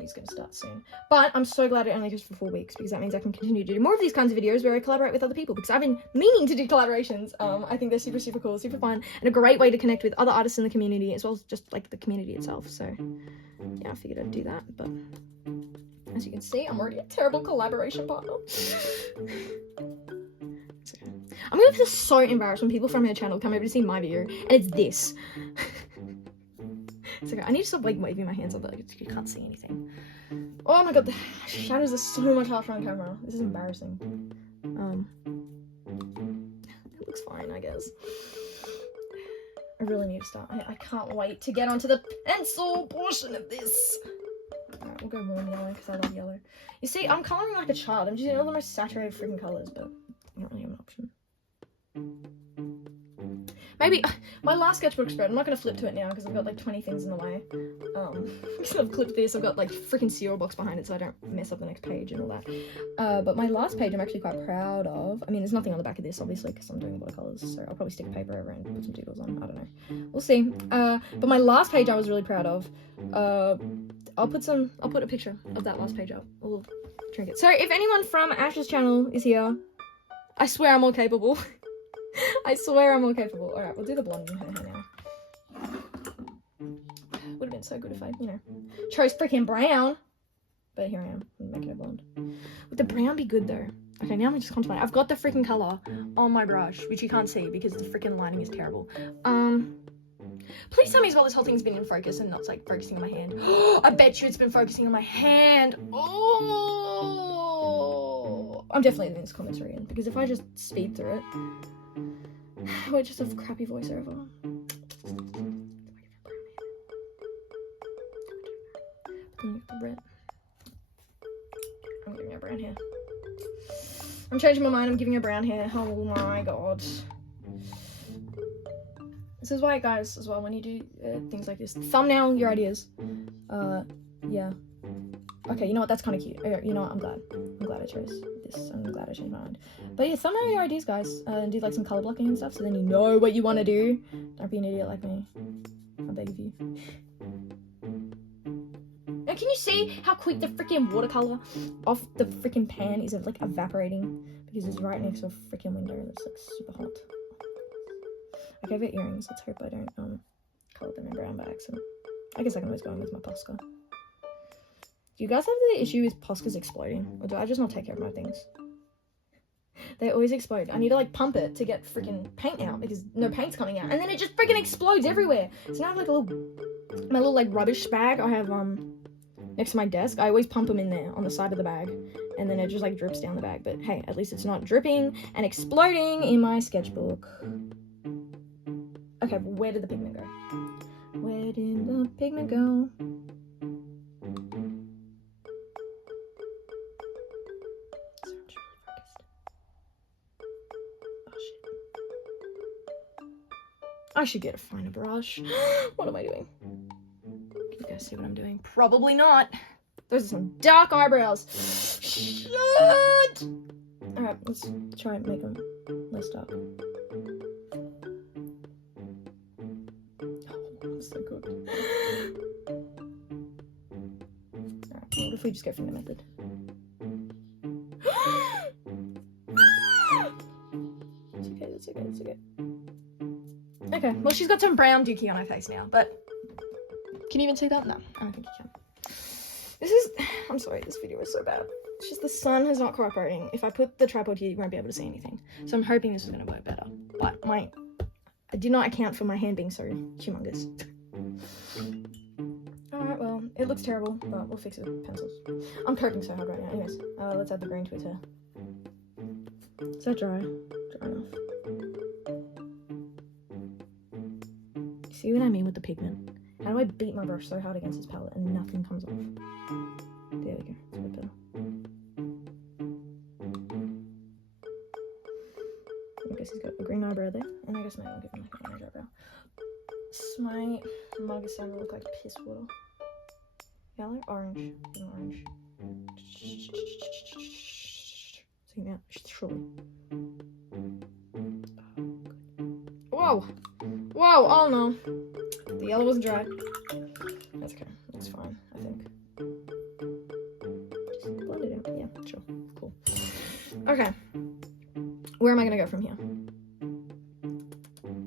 He's gonna start soon. But I'm so glad it only goes for 4 weeks because that means I can continue to do more of these kinds of videos where I collaborate with other people because I've been meaning to do collaborations. I think they're super, super cool, super fun, and a great way to connect with other artists in the community as well as just like the community itself. So yeah, I figured I'd do that, but as you can see, I'm already a terrible collaboration partner. I'm gonna feel so embarrassed when people from her channel come over to see my video and it's this. It's okay, I need to stop like waving my hands up, but like, you can't see anything. Oh my god, the shadows are so much harsher on camera. This is embarrassing. It looks fine, I guess. I really need to start. I can't wait to get onto the pencil portion of this. Alright, we'll go warm yellow because I love yellow. You see, I'm colouring like a child. I'm just using all the most saturated freaking colours, but I don't really have an option. Maybe my last sketchbook spread. I'm not gonna flip to it now because I've got like 20 things in the way. Because I've clipped this, I've got like freaking cereal box behind it so I don't mess up the next page and all that. But my last page I'm actually quite proud of. I mean, there's nothing on the back of this obviously because I'm doing watercolors, so I'll probably stick paper over and put some doodles on. I don't know. We'll see. But my last page I was really proud of. I'll put a picture of that last page up. We'll drink it. So if anyone from Ash's channel is here, I swear I'm more capable. I swear I'm more capable. Alright, we'll do the blonde in her hair now. Would have been so good if I, chose freaking brown. But here I am, I'm making it blonde. Would the brown be good though? Okay, now I'm just contemplating. I've got the freaking colour on my brush, which you can't see because the freaking lighting is terrible. Please tell me as well this whole thing's been in focus and not like focusing on my hand. I bet you it's been focusing on my hand. Oh, I'm definitely leaving this commentary in because if I just speed through it, I would just have crappy voiceover. I'm giving her brown hair. I'm changing my mind. I'm giving her brown hair. Oh my god. This is why, guys, as well, when you do things like this, thumbnail your ideas. Yeah. Okay, you know what? That's kind of cute. You know what? I'm glad I chose this. I'm glad I changed my mind. But yeah, thumbnail your ideas, guys. And do like some color blocking and stuff, so then you know what you want to do. Don't be an idiot like me. I beg of you. Now, can you see how quick the freaking watercolor off the freaking pan is like evaporating because it's right next to a freaking window that's like super hot. I gave it earrings. Let's hope I don't color them in brown by accident. I guess I can always go in with my Posca. Do you guys have the issue with Poscas exploding? Or do I just not take care of my things? They always explode. I need to like pump it to get freaking paint out because no paint's coming out. And then it just freaking explodes everywhere. So now I have like my little like rubbish bag I have next to my desk. I always pump them in there on the side of the bag. And then it just like drips down the bag. But hey, at least it's not dripping and exploding in my sketchbook. Okay, where did the pigment go? Where did the pigment go? I should get a finer brush. What am I doing? Can you guys see what I'm doing? Probably not. Those are some dark eyebrows. Shit! Alright, let's try and make them less dark. Oh, so good. Alright, what if we just go finger method? It's okay, that's okay, that's okay. Okay, well she's got some brown dookie on her face now, but can you even see that? No, I don't think you can. I'm sorry, this video is so bad. It's just the sun is not cooperating. If I put the tripod here, you won't be able to see anything. So I'm hoping this is going to work better. But I did not account for my hand being so humongous. Alright, well, it looks terrible, but we'll fix it with pencils. I'm coping so hard right now. Anyways, let's add the green to his hair. Is that dry? Dry enough. See what I mean with the pigment? How do I beat my brush so hard against this palette and nothing comes off? There we go. It's a bit better. I guess he's got a green eyebrow there, and I guess maybe I'll give him like an orange eyebrow. My mug is starting to look like piss water. Yellow, orange, and orange. See now, surely. Whoa! Whoa! Oh no! The yellow wasn't dry. That's okay. That's fine, I think. Just blend it out. Yeah, sure. Cool. Okay. Where am I gonna go from here?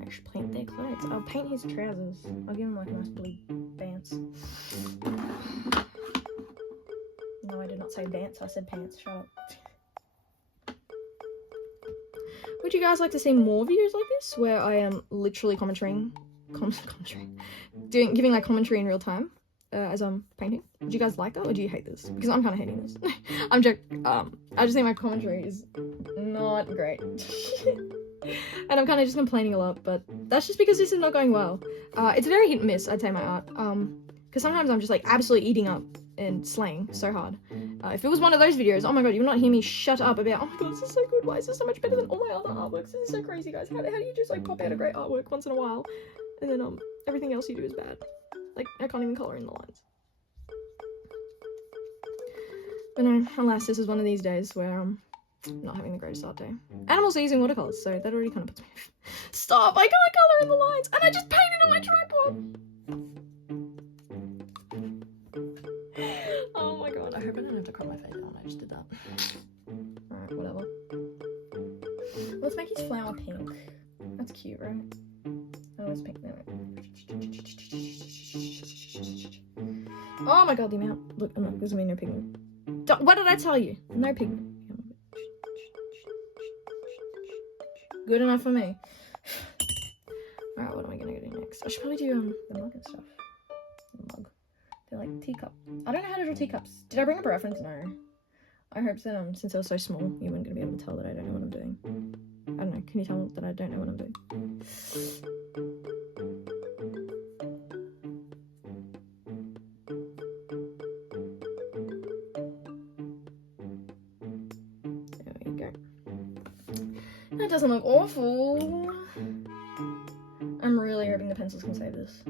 I should paint their clothes. I'll paint his trousers. I'll give him like a nice blue pants. No, I did not say pants. I said pants. Shut up. Would you guys like to see more videos like this where I am literally commentating, giving like commentary in real time as I'm painting? Would you guys like that, or do you hate this? Because I'm kind of hating this. I'm joking. I just think my commentary is not great, and I'm kind of just complaining a lot. But that's just because this is not going well. It's very hit and miss, I'd say, my art. Because sometimes I'm just like absolutely eating up and slang so hard. If it was one of those videos, oh my god, you would not hear me shut up about, oh my god, this is so good, why is this so much better than all my other artworks? This is so crazy, guys. How do you just like pop out a great artwork once in a while, and then everything else you do is bad? Like, I can't even colour in the lines. But no, alas, this is one of these days where I'm not having the greatest art day. And I'm also using watercolours, so that already kind of puts me off. Stop! I can't colour in the lines! And I just painted on my tripod! Oh my god, I hope I don't have to crop my face down. I just did that. Alright, whatever. Let's make his flower pink. That's cute, right? Oh, it's pink now. Oh my god, the amount. Look, there's gonna be no pigment. What did I tell you? No pigment. Good enough for me. Alright, what am I gonna do next? I should probably do the mug and stuff. The mug. They're like teacup. I don't know how to draw teacups. Did I bring up a reference? No. I hope that since I was so small, you weren't gonna be able to tell that I don't know what I'm doing. I don't know. Can you tell that I don't know what I'm doing? There we go. That doesn't look awful. I'm really hoping the pencils can save this.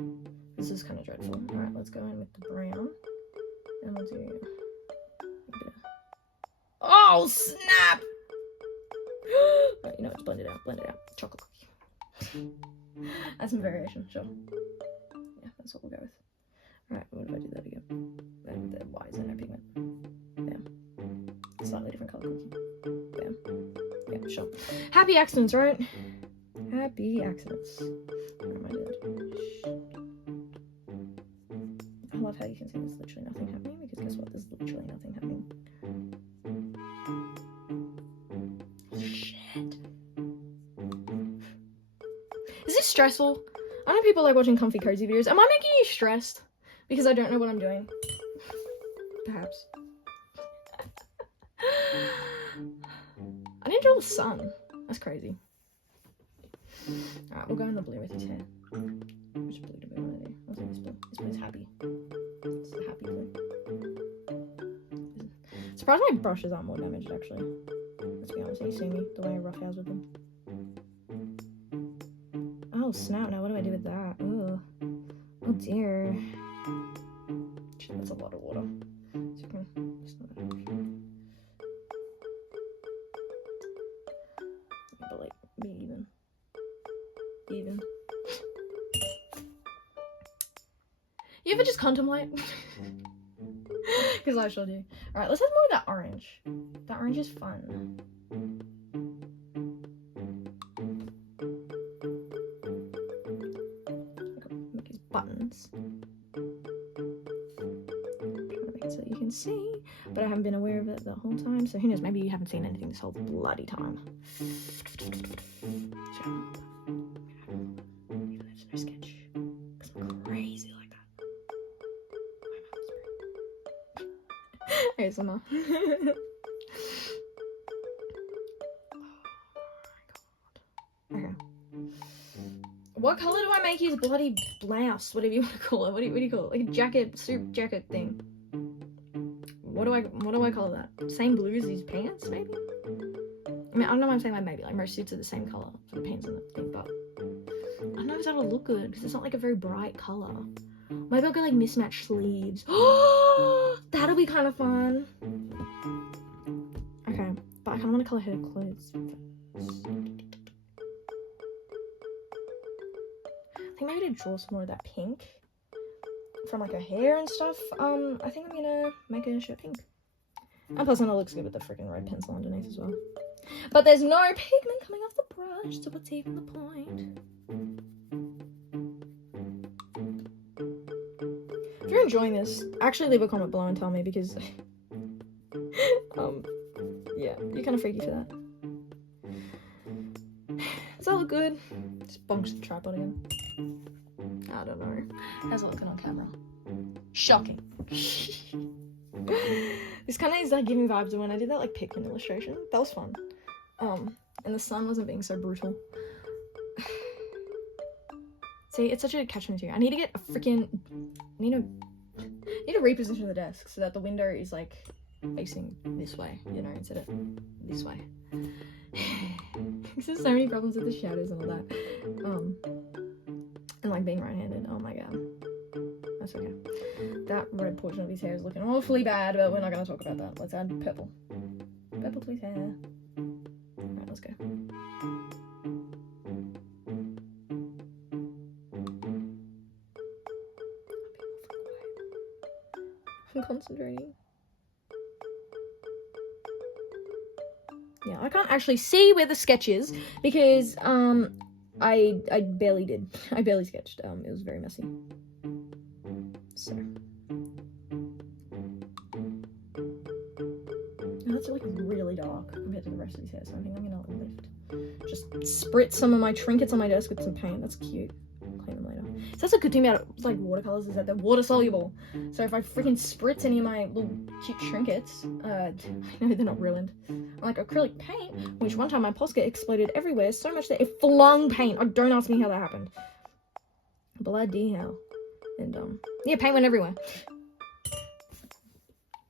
This is kind of dreadful. Alright, let's go in with the brown. And we'll do a bit of... Oh, snap! Right, you know, just blend it out, Chocolate cookie. Add some variation, sure. Yeah, that's what we'll go with. Alright, what if I do that again? And then why is there no pigment? Bam. Slightly different colour cookie. Bam. Yeah, sure. Happy accidents, right? Happy accidents. Where am I dead? I love how you can see there's literally nothing happening, because guess what? There's literally nothing happening. Shit. Is this stressful? I know people like watching comfy cozy videos. Am I making you stressed? Because I don't know what I'm doing. Perhaps. I didn't draw the sun. That's crazy. Alright, we'll go in the blue with his hair. Which blue do we want to do? I'll do this blue. This blue's happy. It's the happy blue. Surprised my brushes aren't more damaged, actually. Let's be honest, you see me? The way I roughhouse with them. Oh snap, now what do I do with that? Ugh. Oh dear. Shit, that's a lot of water. But like, be even. Even. You ever just contemplate? Because I sure do. Alright, let's have more of that orange. That orange is fun. Make his buttons. Trying to make it so you can see, but I haven't been aware of it the whole time, so who knows, maybe you haven't seen anything this whole bloody time. Maybe there's no sketch. Because I'm crazy like that. Okay, so now. Okay. What color do I make his bloody blouse? Whatever you want to call it. What do you call it? Like a jacket, suit jacket thing. What do I call that? Same blue as his pants, maybe? I mean, I don't know why I'm saying like maybe. Like most suits are the same color for the pants and the thing, but I don't know if that'll look good because it's not like a very bright color. Maybe I'll go like mismatched sleeves. Oh, that'll be kind of fun. Okay, but I kind of want to color her clothes first. I think maybe to draw some more of that pink from like her hair and stuff. I think I'm gonna make her shirt pink. And plus, it looks good with the freaking red pencil underneath as well. But there's no pigment coming off the brush, so what's even the point? If you're enjoying this, actually leave a comment below and tell me because, yeah, you're kind of freaky for that. Does that look good? Just bonks the tripod again. I don't know. How's it looking on camera? Shocking. This kind of is like giving vibes of when I did that like Pikmin illustration. That was fun. And the sun wasn't being so brutal. See, it's such a catch-22. I need to get a freaking... I need to need to reposition the desk so that the window is like facing this way, you know, instead of this way. There's so many problems with the shadows and all that. And like being right-handed. Oh my god. That's okay. That red portion of his hair is looking awfully bad, but we're not going to talk about that. Let's add purple. Purple to his hair. Alright, let's go. I'm concentrating. Yeah, I can't actually see where the sketch is because I barely did. I barely sketched. It was very messy. So that's like really dark compared to the rest of his hair, so I think I'm gonna lift. Just spritz some of my trinkets on my desk with some paint. That's cute. Clean them later. So that's a good thing about like watercolors, is that they're water soluble. So if I freaking spritz any of my little cute trinkets, I know they're not ruined. Like acrylic paint, which one time my Posca exploded everywhere so much that it flung paint. Oh, don't ask me how that happened. Bloody hell. And yeah, paint went everywhere.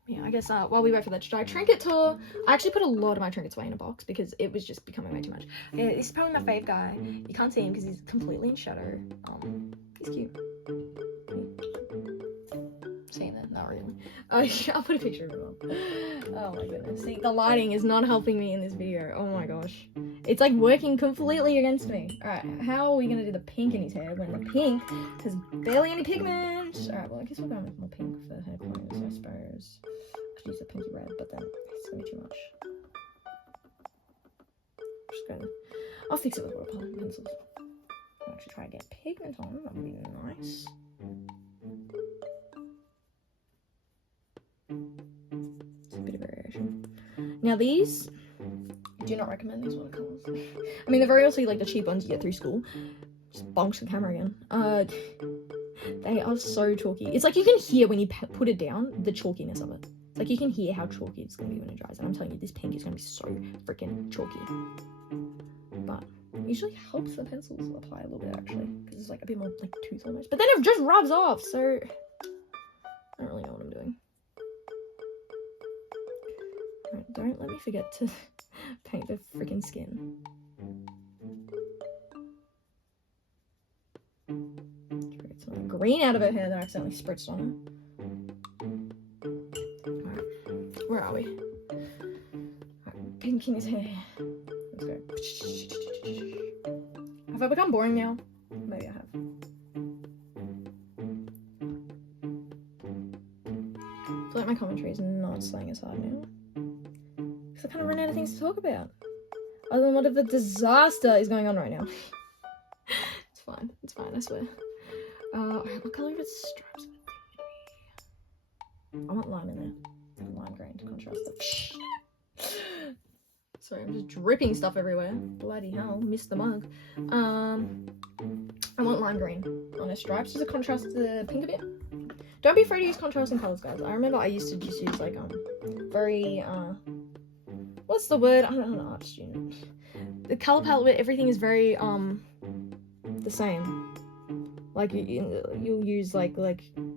Yeah, I guess while we wait for that to dry, trinket tour. I actually put a lot of my trinkets away in a box because it was just becoming way too much. Yeah, this is probably my fave guy. You can't see him because he's completely in shadow. He's cute. Seeing that? Not really. I'll put a picture of him up. Oh my goodness. See, the lighting is not helping me in this video. Oh my gosh. It's like working completely against me. Alright, how are we going to do the pink in his hair when the pink has barely any pigment? Alright, well I guess we're going with more pink for hair clothes, I suppose. I could use a pinky red, but then it's going to be too much. Just going to... I'll fix it with watercolor pencils. I'll actually try to get pigment on. That would be nice. It's a bit of variation. Now these, I do not recommend these watercolors. I mean, they're very also like the cheap ones you get through school. Just bonks the camera again. They are so chalky. It's like you can hear when you put it down, the chalkiness of it. It's like you can hear how chalky it's going to be when it dries. And I'm telling you, this pink is going to be so freaking chalky. But it usually helps the pencils apply a little bit actually, because it's like a bit more like tooth almost. But then it just rubs off, so I don't really know what I'm doing. Right, don't let me forget to paint the freaking skin. Get some green out of her hair that I accidentally spritzed on her. Alright, where are we? Alright, pink in his hair. Let's go. Have I become boring now? Maybe I have. I feel like my commentary is not slaying as hard now. Because I kind of run out of things to talk about. Other than whatever disaster is going on right now. It's fine, I swear. Alright, what colour of its stripes? I want lime in there. Lime green to contrast the... Sorry, I'm just dripping stuff everywhere. Bloody hell, missed the mug. I want lime green on her stripes just to contrast the pink a bit. Don't be afraid to use contrasting colours, guys. I remember I used to just use like very what's the word? I'm not an art student. The colour palette where everything is very the same. Like you'll use like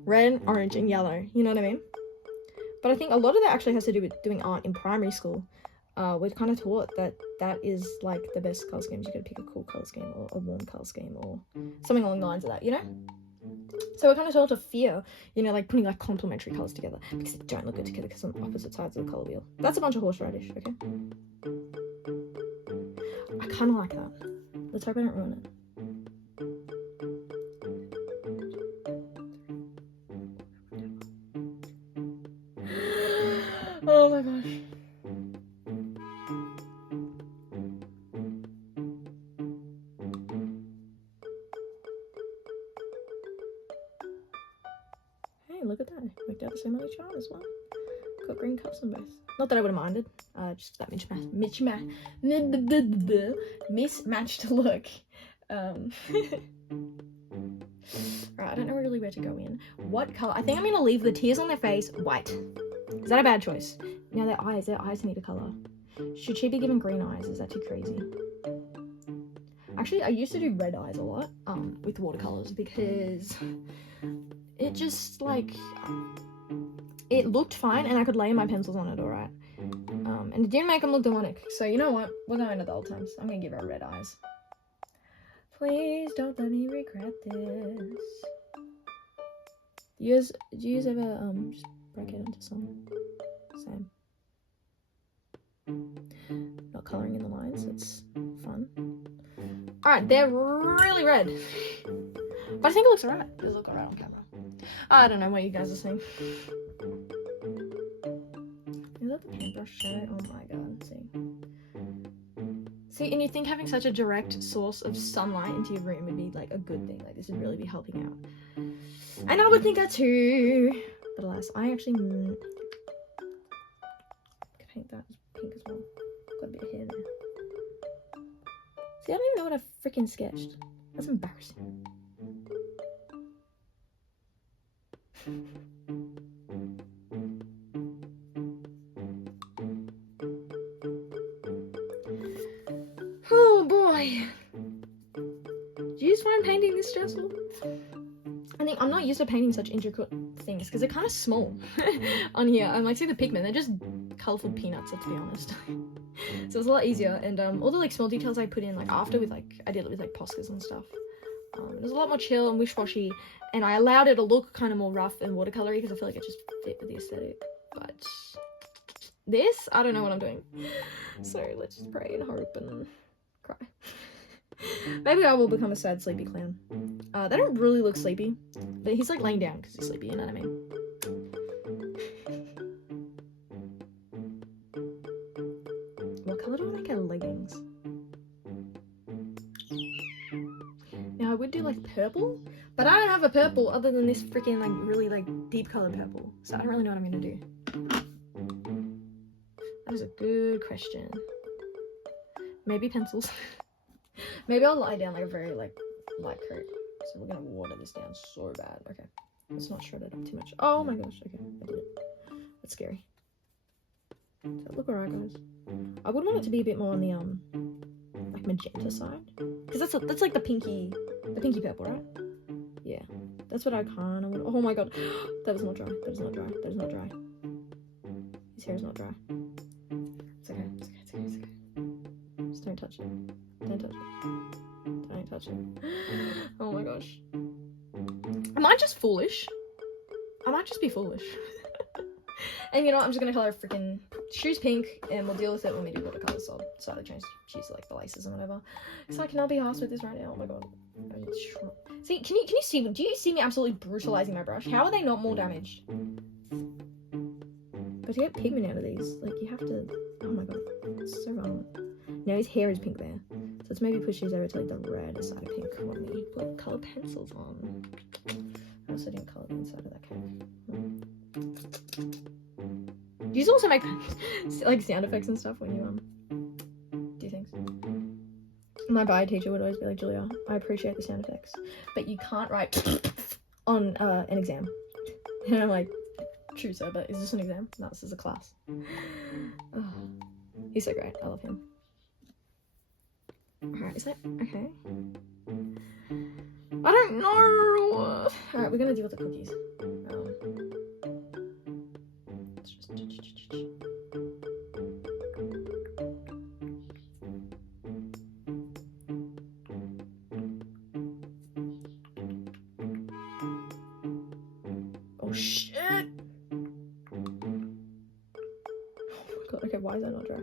red, orange, and yellow. You know what I mean? But I think a lot of that actually has to do with doing art in primary school. We're kind of taught that is like the best colour schemes. You gotta pick a cool colour scheme or a warm colour scheme or something along the lines of that, you know? So we're kind of taught to fear, you know, like putting like complementary colours together because they don't look good together because they're on opposite sides of the colour wheel. That's a bunch of horseradish, okay? I kind of like that. Let's hope I don't ruin it. Oh my gosh. Hey, look at that. Worked out the same on each arm as well. Got green cups on both. Not that I would have minded. Just that mismatched look. Right, I don't know really where to go in. What colour? I think I'm going to leave the tears on their face white. Is that a bad choice? Now their eyes need a colour. Should she be given green eyes? Is that too crazy? Actually, I used to do red eyes a lot with watercolours because it just like, it looked fine, and I could lay my pencils on it alright. And it didn't make them look demonic. So you know what? We're going to the old times. I'm gonna give her red eyes. Please don't let me regret this. Do you ever just break it into some? Same. Not colouring in the lines. It's fun. Alright, they're really red. But I think it looks alright. It does look alright on camera. I don't know what you guys are saying. Is that the paintbrush shadow? Oh my god, see, and you think having such a direct source of sunlight into your room would be like a good thing, like this would really be helping out. And I would think that too, but alas, I actually could paint that pink as well. Got a bit of hair there. See, I don't even know what I freaking sketched. That's embarrassing. Oh boy. Do you just find painting this stressful? I think I'm not used to painting such intricate things because they're kind of small on here. I'm like, see the pigment, they're just colourful peanuts, let's be honest. So it's a lot easier, and all the like small details I put in like after with like, I did it with like Poscas and stuff. It was a lot more chill and wish-washy, and I allowed it to look kind of more rough and watercolory because I feel like it just fit with the aesthetic. But this, I don't know what I'm doing. So let's just pray and hope and cry. Maybe I will become a sad sleepy clown. They don't really look sleepy, but he's like laying down because he's sleepy, you know what I mean? What colour do I make our leggings? Now I would do like purple, but I don't have a purple other than this freaking like really like deep colored purple, so I don't really know what I'm gonna do. That is a good question. Maybe pencils. Maybe I'll lie down like a very like light coat. So we're gonna water this down so bad. Okay, let's not shred it up too much. Oh my gosh, okay, I did it. That's scary. Does that look alright, guys? I would want it to be a bit more on the like magenta side, because that's like the pinky purple, right? Yeah, that's what I kind of would. Oh my god, that was not dry. That is not dry. That is not dry. His hair is not dry. It's okay. It's okay. It's okay. It's okay. Just don't touch it. Don't touch it. Don't touch it. Oh my gosh. Am I just foolish? I might just be foolish. And you know what? I'm just gonna color freaking shoes pink, and we'll deal with it when we do watercolors. So I'll start to choose like the laces and whatever. So I cannot be arsed with this right now. Oh my god. See, can you see? Do you see me absolutely brutalizing my brush? How are they not more damaged? But to get pigment out of these, like you have to. Oh my god, it's so violent. Now his hair is pink there, so let's maybe push these over to like the red side of pink when we put color pencils on. I also didn't color the inside of that cake. Do you also make like sound effects and stuff when you do things? My bio teacher would always be like, Julia, I appreciate the sound effects, but you can't write on an exam. And I'm like, true sir, but is this an exam? No, this is a class. Oh, he's so great. I love him. Alright, is that okay? I don't know. Alright, we're gonna deal with the cookies. Let's just... Oh shit! Oh my god, okay, why is that not dry?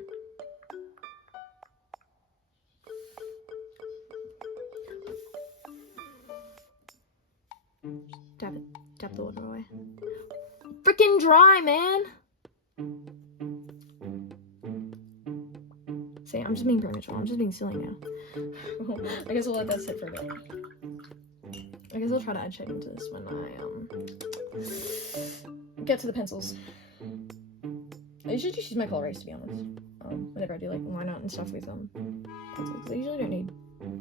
Dab the water away. Freaking dry, man! See, I'm just being premature. I'm just being silly now. I guess I'll let that sit for a bit. I guess I'll try to add shade into this when I get to the pencils. I usually just use my color race, to be honest. Whenever I do like line art and stuff with pencils, because I usually don't need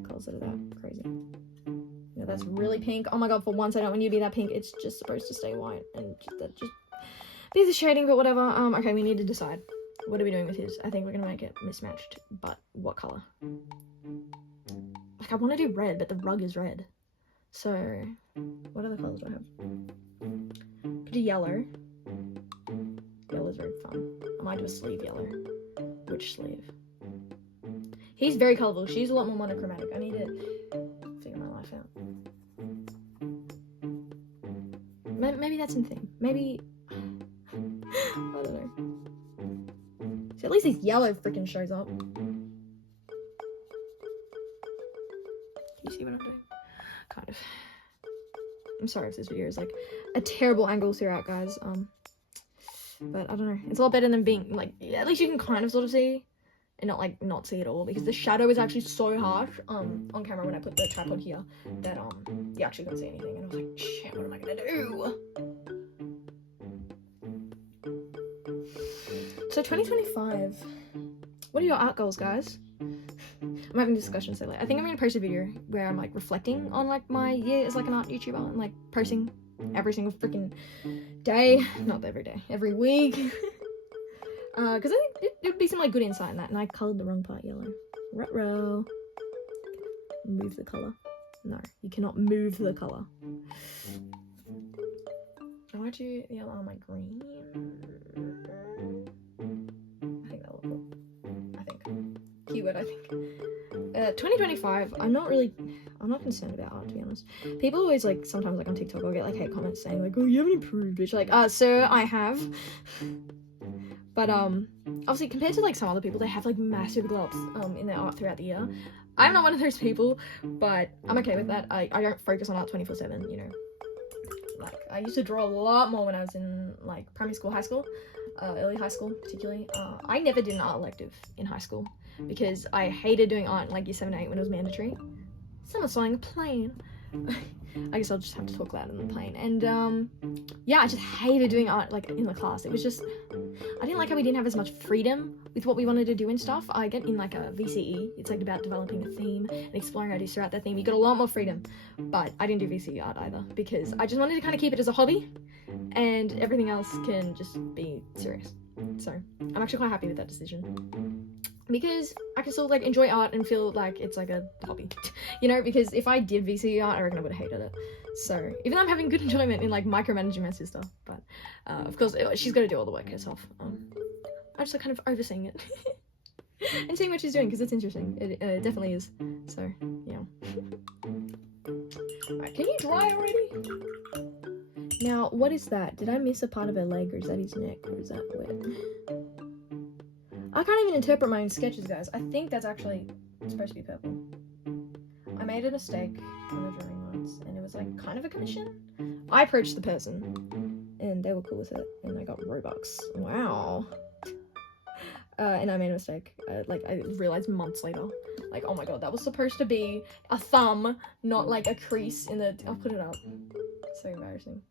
colors that are that crazy. You know, that's really pink. Oh my god, for once I don't want you to be that pink. It's just supposed to stay white, and that just be the shading, but whatever. Okay, we need to decide. What are we doing with his? I think we're gonna make it mismatched, but what color? Like, I want to do red, but the rug is red. So, what other colors do I have? Could do yellow. yellow is very fun. I might do a sleeve yellow. Which sleeve? He's very colourful. She's a lot more monochromatic. I need to figure my life out. Maybe that's the thing. Maybe... I don't know. So at least this yellow freaking shows up. Can you see what I'm doing? Kind of. I'm sorry if this video is like a terrible angle throughout, guys. But I don't know. It's a lot better than being like, at least you can kind of sort of see and not like not see it all, because the shadow is actually so harsh on camera when I put the tripod here that you actually couldn't see anything, and I was like, shit, what am I gonna do? So 2025, what are your art goals, guys? I'm having discussions lately. I think I'm gonna post a video where I'm like reflecting on like my year as like an art YouTuber and like posting every single freaking day, not every day, every week. Because I think it would be some like good insight in that, and I coloured the wrong part yellow. Ruh-roh. Move the colour. No, you cannot move the colour. I want you the yellow on my green. I think that'll look cool. I think. Keyword, I think. 2025, I'm not concerned about art, to be honest. People always like, sometimes like on TikTok, I'll get like hate comments saying like, oh, you haven't improved, which like, sir, I have. But obviously compared to like some other people, they have like massive glow ups in their art throughout the year. I'm not one of those people, but I'm okay with that. I don't focus on art 24/7, you know. Like I used to draw a lot more when I was in like primary school, high school, early high school particularly. I never did an art elective in high school because I hated doing art in like year 7 and 8 when it was mandatory. Someone's flying a plane. I guess I'll just have to talk louder than the plane. And yeah, I just hated doing art like in the class. It was just, I didn't like how we didn't have as much freedom with what we wanted to do and stuff. I get in like a VCE, it's like about developing a theme and exploring ideas throughout that theme. You got a lot more freedom, but I didn't do VCE art either because I just wanted to kind of keep it as a hobby and everything else can just be serious. So I'm actually quite happy with that decision, because I can still like enjoy art and feel like it's like a hobby, you know, because if I did VCE art, I reckon I would have hated it. So even though I'm having good enjoyment in like micromanaging my sister, but of course she's got to do all the work herself. I just like kind of overseeing it and seeing what she's doing because it's interesting. It definitely is. So yeah. Alright, can you dry already? Now what is that? Did I miss a part of her leg, or is that his neck, or is that wet? I can't even interpret my own sketches, guys. I think that's actually supposed to be purple. I made a mistake on the drawing once, and it was like kind of a commission. I approached the person, and they were cool with it, and I got Robux. Wow. And I made a mistake. I realized months later. Like, oh my god, that was supposed to be a thumb, not like a crease in the... I'll put it up. So embarrassing.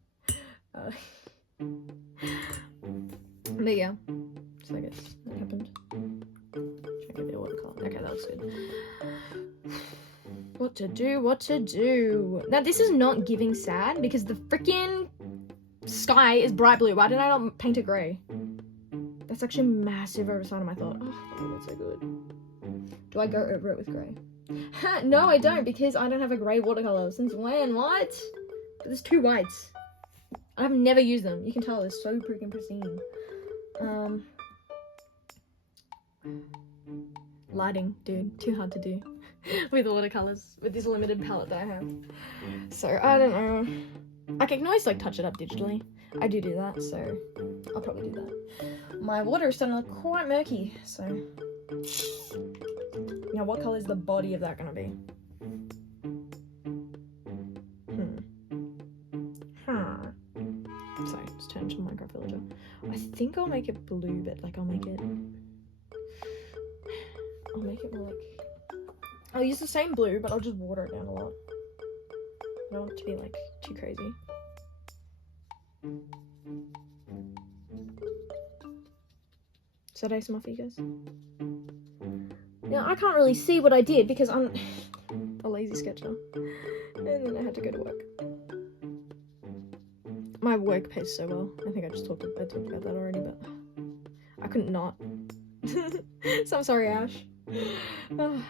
But yeah. So I guess that happened. Try to get a bit of watercolor. Okay, that looks good. What to do? Now this is not giving sad because the freaking sky is bright blue. Why did I not paint it grey? That's actually massive oversight on my thought. Oh, that looks so good. Do I go over it with grey? No, I don't, because I don't have a grey watercolor. Since when? What? But there's 2 whites. I've never used them. You can tell they're so freaking pristine. Lighting, dude, too hard to do with watercolors with this limited palette that I have. So I don't know. I can always like touch it up digitally. I do that, so I'll probably do that. My water is starting to look quite murky, so now what color is the body of that gonna be? Sorry, just turn to Minecraft Villager. I think I'll make it blue, but like I'll make it more like, I'll use the same blue, but I'll just water it down a lot. I don't want it to be like too crazy. Is that ASMR for you guys? Now I can't really see what I did because I'm a lazy sketcher, and then I had to go to work. My work pays so well. I think I talked about that already, but I couldn't not. So I'm sorry, Ash. I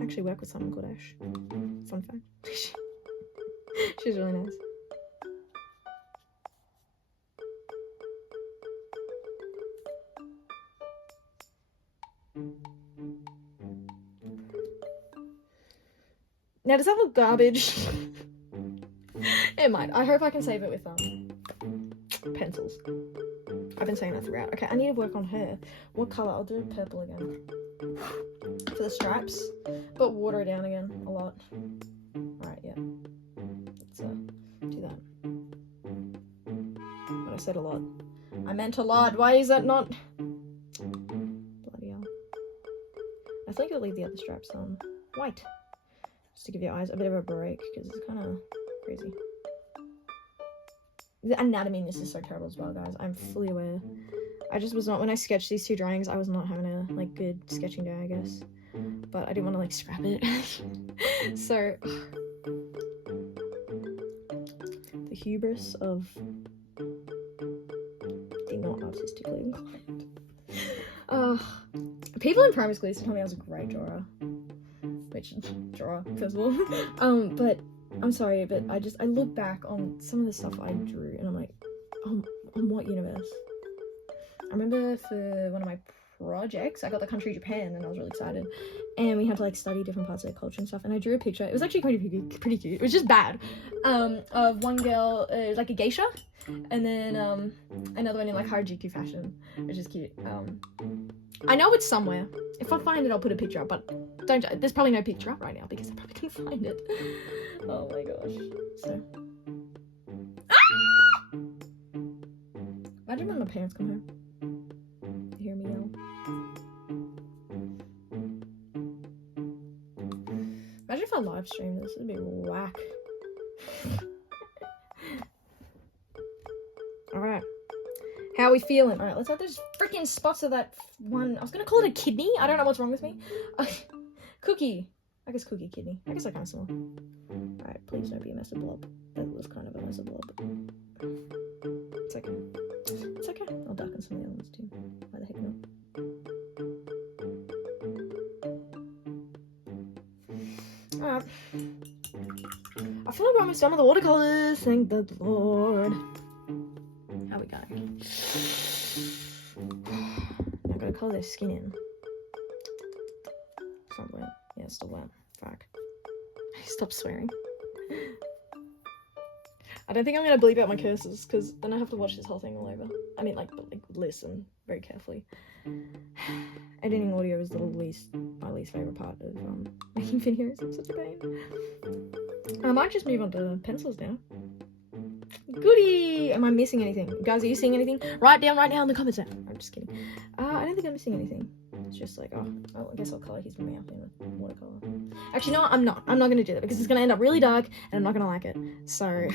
actually work with someone called Ash. Fun fact. She's really nice. Now, does that look garbage? It might. I hope I can save it with pencils. I've been saying that throughout. Okay, I need to work on her. What color? I'll do purple again for the stripes, but water it down again a lot. Alright, yeah. Let's do that. But I said a lot. I meant a lot. Why is that not? Bloody hell. I think I'll leave the other stripes on white, just to give your eyes a bit of a break, because it's kind of crazy. The anatomy in this is so terrible as well, guys. I'm fully aware. I just was not, when I sketched these two drawings, I was not having a like good sketching day, I guess. But I didn't want to like scrap it. So the hubris of the not artistically inclined. People in primary school used to tell me I was a great drawer. Which drawer, first of all. But I'm sorry, but I look back on some of the stuff I drew and I'm like, on what universe? I remember for one of my projects, I got the country Japan and I was really excited. And we had to like study different parts of their culture and stuff. And I drew a picture. It was actually pretty cute. It was just bad. Of one girl, like a geisha. And then another one in like Harajuku fashion, which is cute. I know it's somewhere. If I find it, I'll put a picture up, but there's probably no picture up right now because I probably couldn't find it. Oh my gosh. So. Imagine when my parents come home. They hear me yell. Imagine if I live stream this, it'd be whack. Alright. How are we feeling? Alright, let's have those freaking spots of that one. I was gonna call it a kidney. I don't know what's wrong with me. Cookie. I guess cookie kidney. I guess I kind of saw. Alright, please don't be a mess of blob. That was kind of a mess of blob. It's okay. It's okay. I'll darken some of the other ones too. Why the heck not? Alright. I feel like we're almost done with the watercolors. Thank the Lord. How are we going? Now I gotta color their skin in. It's not wet. Yeah, it's still wet. Fuck. Stop swearing. I don't think I'm gonna bleep out my curses because then I have to watch this whole thing all over. I mean, like listen very carefully. Editing audio is my least favorite part of making videos. I'm such a pain. I might just move on to pencils now. Goody! Am I missing anything? Guys, are you seeing anything? Write down right now in the comments. I'm just kidding. I don't think I'm missing anything. It's just like, oh, I guess I'll colour his mouth in with watercolour. Actually, no, I'm not. I'm not going to do that because it's going to end up really dark and I'm not going to like it. So,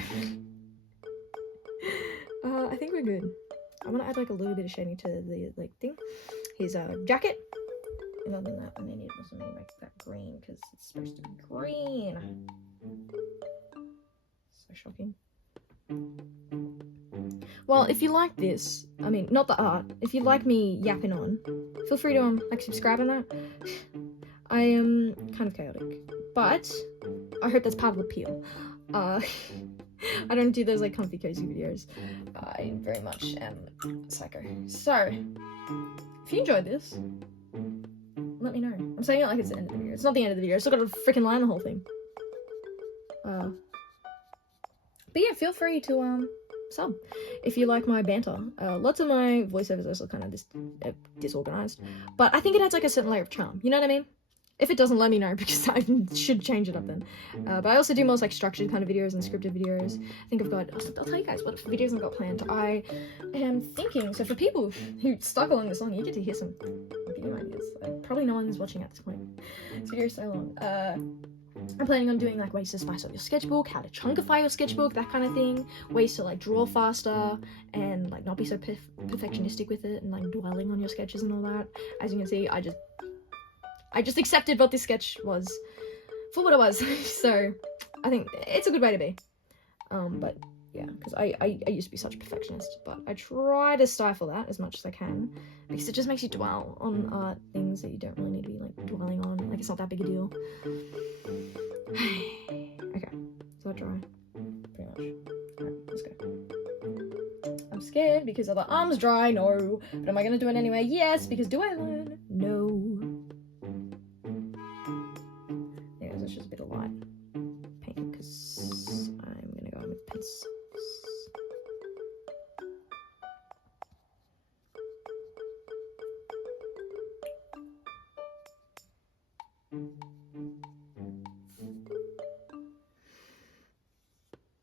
I think we're good. I want to add like a little bit of shading to the like thing. His jacket. And other than that, I need to make that green because it's supposed to be green. So shocking. Well, if you like this, I mean, not the art, if you like me yapping on, feel free to like subscribe on that. I am kind of chaotic, but I hope that's part of the appeal. I don't do those like comfy cozy videos. I very much am psycho. So, if you enjoyed this, let me know. I'm saying it like it's the end of the video. It's not the end of the video. I still got to freaking line the whole thing. But yeah, feel free to sub if you like my banter. Lots of my voiceovers are also kind of disorganized, but I think it adds like a certain layer of charm. You know what I mean? If it doesn't, let me know because I should change it up then. But I also do most like structured kind of videos and scripted videos. I think I've got. I'll tell you guys what videos I've got planned. I am thinking. So for people who stuck along this long, you get to hear some video ideas. Probably no one's watching at this point. This video is so long. I'm planning on doing like ways to spice up your sketchbook, how to chunkify your sketchbook, that kind of thing, ways to like draw faster and like not be so perfectionistic with it and like dwelling on your sketches and all that. As you can see, I just accepted what this sketch was for what it was. So I think it's a good way to be. But yeah, because I used to be such a perfectionist, but I try to stifle that as much as I can because it just makes you dwell on art things that you don't really need to be like dwelling on. Like it's not that big a deal. Okay, is that dry? Pretty much. Alright, let's go. I'm scared because are the arms dry? No. But am I gonna do it anyway? Yes, because do I learn? No. Anyways, that's just a bit of light.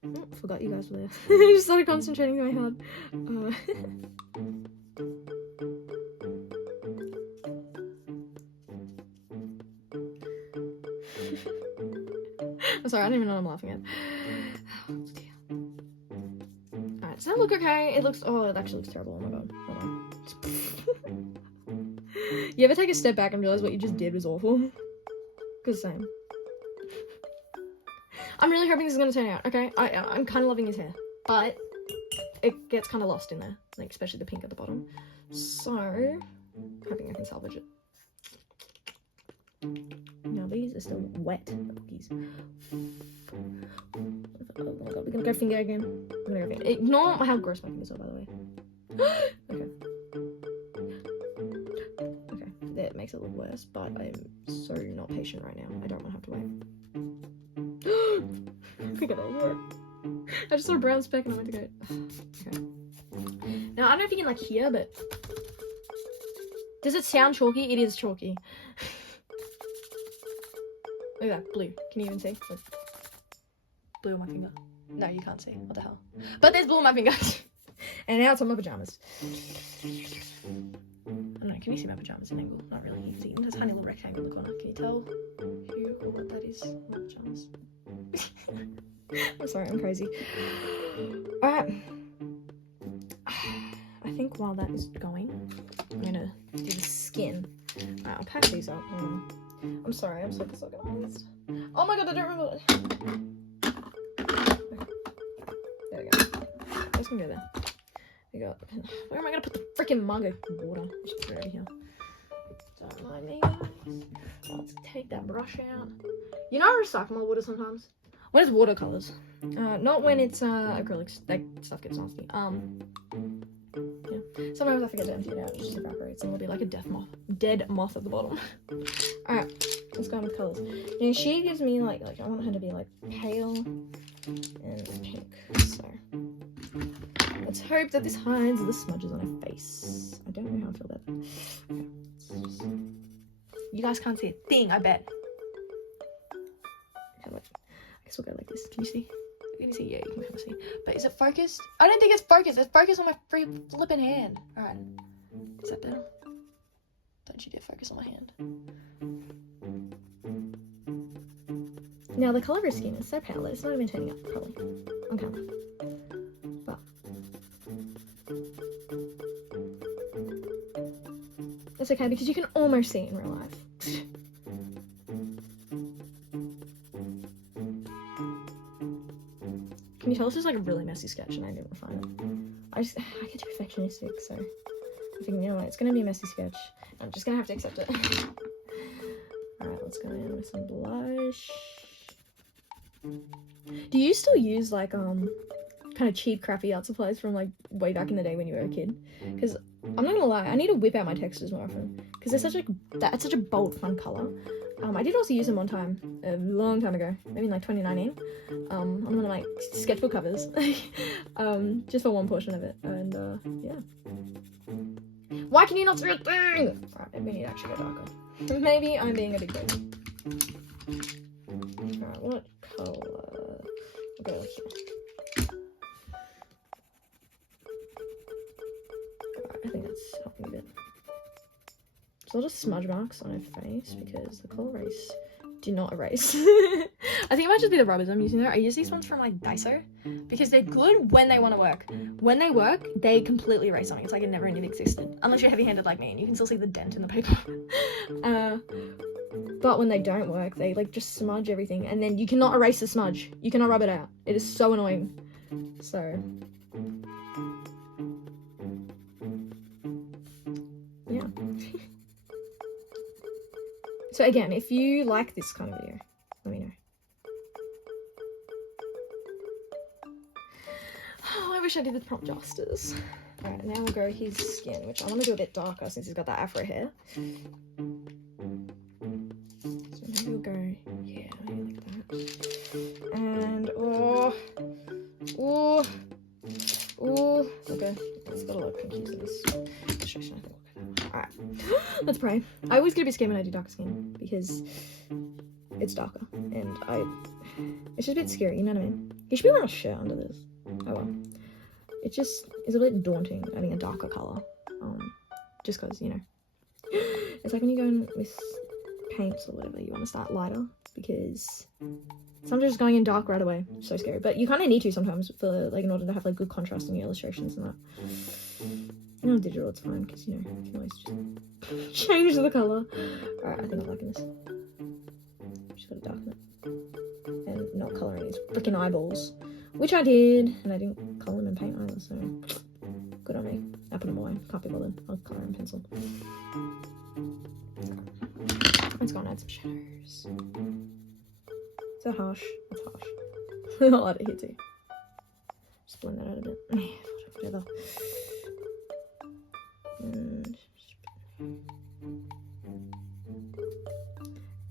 Oh, forgot you guys were there. I just started concentrating really hard. I'm sorry, I don't even know what I'm laughing at. Alright, does that look okay? It looks. Oh, it actually looks terrible. Oh my god. Hold on. You ever take a step back and realize what you just did was awful? Cause same. I'm really hoping this is gonna turn out. Okay, I'm kind of loving his hair, but it gets kind of lost in there, like especially the pink at the bottom. So, hoping I can salvage it. Now these are still wet, the cookies. Oh my god, we're gonna go finger again. We're gonna go finger. Ignore how gross my fingers are, by the way. Okay. Okay, that makes it look worse, but I'm so not patient right now. I don't want to have to wait. I got over it. I just saw a brown speck and I went to go. Okay. Now, I don't know if you can like hear, but does it sound chalky? It is chalky. Look at that, blue. Can you even see? Look. Blue on my finger. No, you can't see. What the hell? But there's blue on my finger. And now it's on my pajamas. I don't know, can you see my pajamas in angle? Not really. You can see there's a tiny little rectangle in the corner. Can you tell who or what that is? My pajamas. I'm sorry, I'm crazy. Alright. I think while that is going, I'm gonna do the skin. Alright, I'll pack these up. I'm sorry, I'm so disorganized. Oh my god, I don't remember. Okay. There we go. I'm just gonna go there. We got. Where am I gonna put the freaking mug of water? Just put it over here. Don't mind me, guys. Let's take that brush out. You know, I recycle my water sometimes. When it's watercolors, not when it's acrylics. That stuff gets nasty. Yeah. Sometimes I forget to empty it out. It just evaporates, and there'll be like a dead moth at the bottom. All right, let's go on with colors. Now she gives me like I want her to be like pale and pink. So let's hope that this hides the smudges on her face. I don't know how I feel about that. Okay. You guys can't see a thing, I bet. Okay, wait. I guess we'll go like this. Can you see? Can you see? Yeah, you can kind of see. But is it focused? I don't think it's focused. It's focused on my free flipping hand. Alright. Is that better? Don't you dare focus on my hand. Now, the colour of her skin is so pale that it's not even turning up properly on camera. But it's okay because you can almost see it in real life. Can you tell this is like a really messy sketch and I didn't refine it? I get too perfectionistic, so I think, you know what, it's gonna be a messy sketch. I'm just gonna have to accept it. Alright, let's go in with some blush. Do you still use like kind of cheap crappy art supplies from like way back in the day when you were a kid? Because I'm not gonna lie, I need to whip out my textures more often because they're that's such a bold, fun color. I did also use them one time, a long time ago, maybe in like 2019, on one of my sketchbook covers, just for one portion of it, and yeah. Why can you not see a thing? Alright, maybe I need to actually go darker. Maybe I'm being a big baby. Alright, what color? I'll go like here. Alright, I think that's helping a bit. There's a lot of smudge marks on her face because the colour erase did not erase. I think it might just be the rubbers I'm using there. I use these ones from like Daiso because they're good when they want to work. When they work, they completely erase something. It's like it never even existed. Unless you're heavy-handed like me and you can still see the dent in the paper. But when they don't work, they like just smudge everything and then you cannot erase the smudge. You cannot rub it out. It is so annoying. So yeah. So again, if you like this kind of video, let me know. Oh, I wish I did the prompt justice. Alright, now we'll go his skin, which I want to do a bit darker since he's got that afro hair. So maybe we'll go, yeah, maybe like that. And, okay, it's got a lot of pinkies in this. Alright, let's pray. I always get a bit scared when I do darker skin because because it's darker, and it's just a bit scary, you know what I mean? You should be wearing a shirt under this. Oh well. It just is a bit daunting having a darker colour. Just because, you know. It's like when you go in with paints or whatever, you want to start lighter, because sometimes just going in dark right away, so scary. But you kind of need to sometimes for, like, in order to have, like, good contrast in your illustrations and that. You know, digital, it's fine, because, you know, you can always just change the colour. Alright, I think I'm liking this. Just gotta darken it. And not colouring these freaking eyeballs. Which I did, and I didn't colour them in paint either, so good on me. I put them away. Can't be bothered. I'll colour in pencil. Let's go and add some shadows. Is that harsh? That's harsh. I'll add it here too. Just blend that out a bit. Whatever. And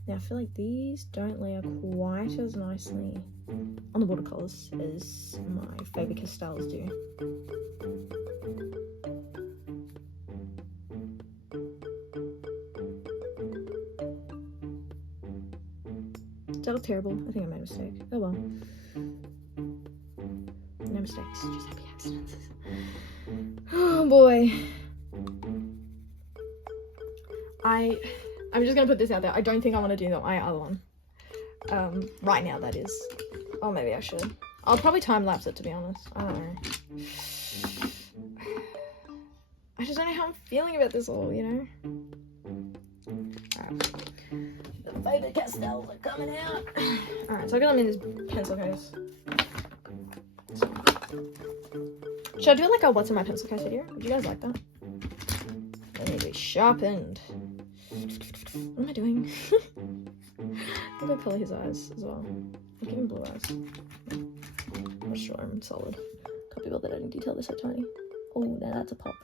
now I feel like these don't layer quite as nicely on the watercolours as my Faber Castells do. That was terrible. I think I made a mistake. Oh well. No mistakes, just happy accidents. Oh boy. I'm just gonna put this out there. I don't think I want to do my other one. Right now, that is. Oh, maybe I should. I'll probably time lapse it, to be honest. I don't know. I just don't know how I'm feeling about this all, you know? Alright. The Faber Castells are coming out. Alright, so I got them in this pencil case. Should I do like a what's in my pencil case video? Would you guys like that? They need to be sharpened. What am I doing? I'm gonna colour his eyes as well. I'll give him blue eyes. I'm sure I'm solid. Can't be bothered adding detail this so tiny. Oh, now that's a pop.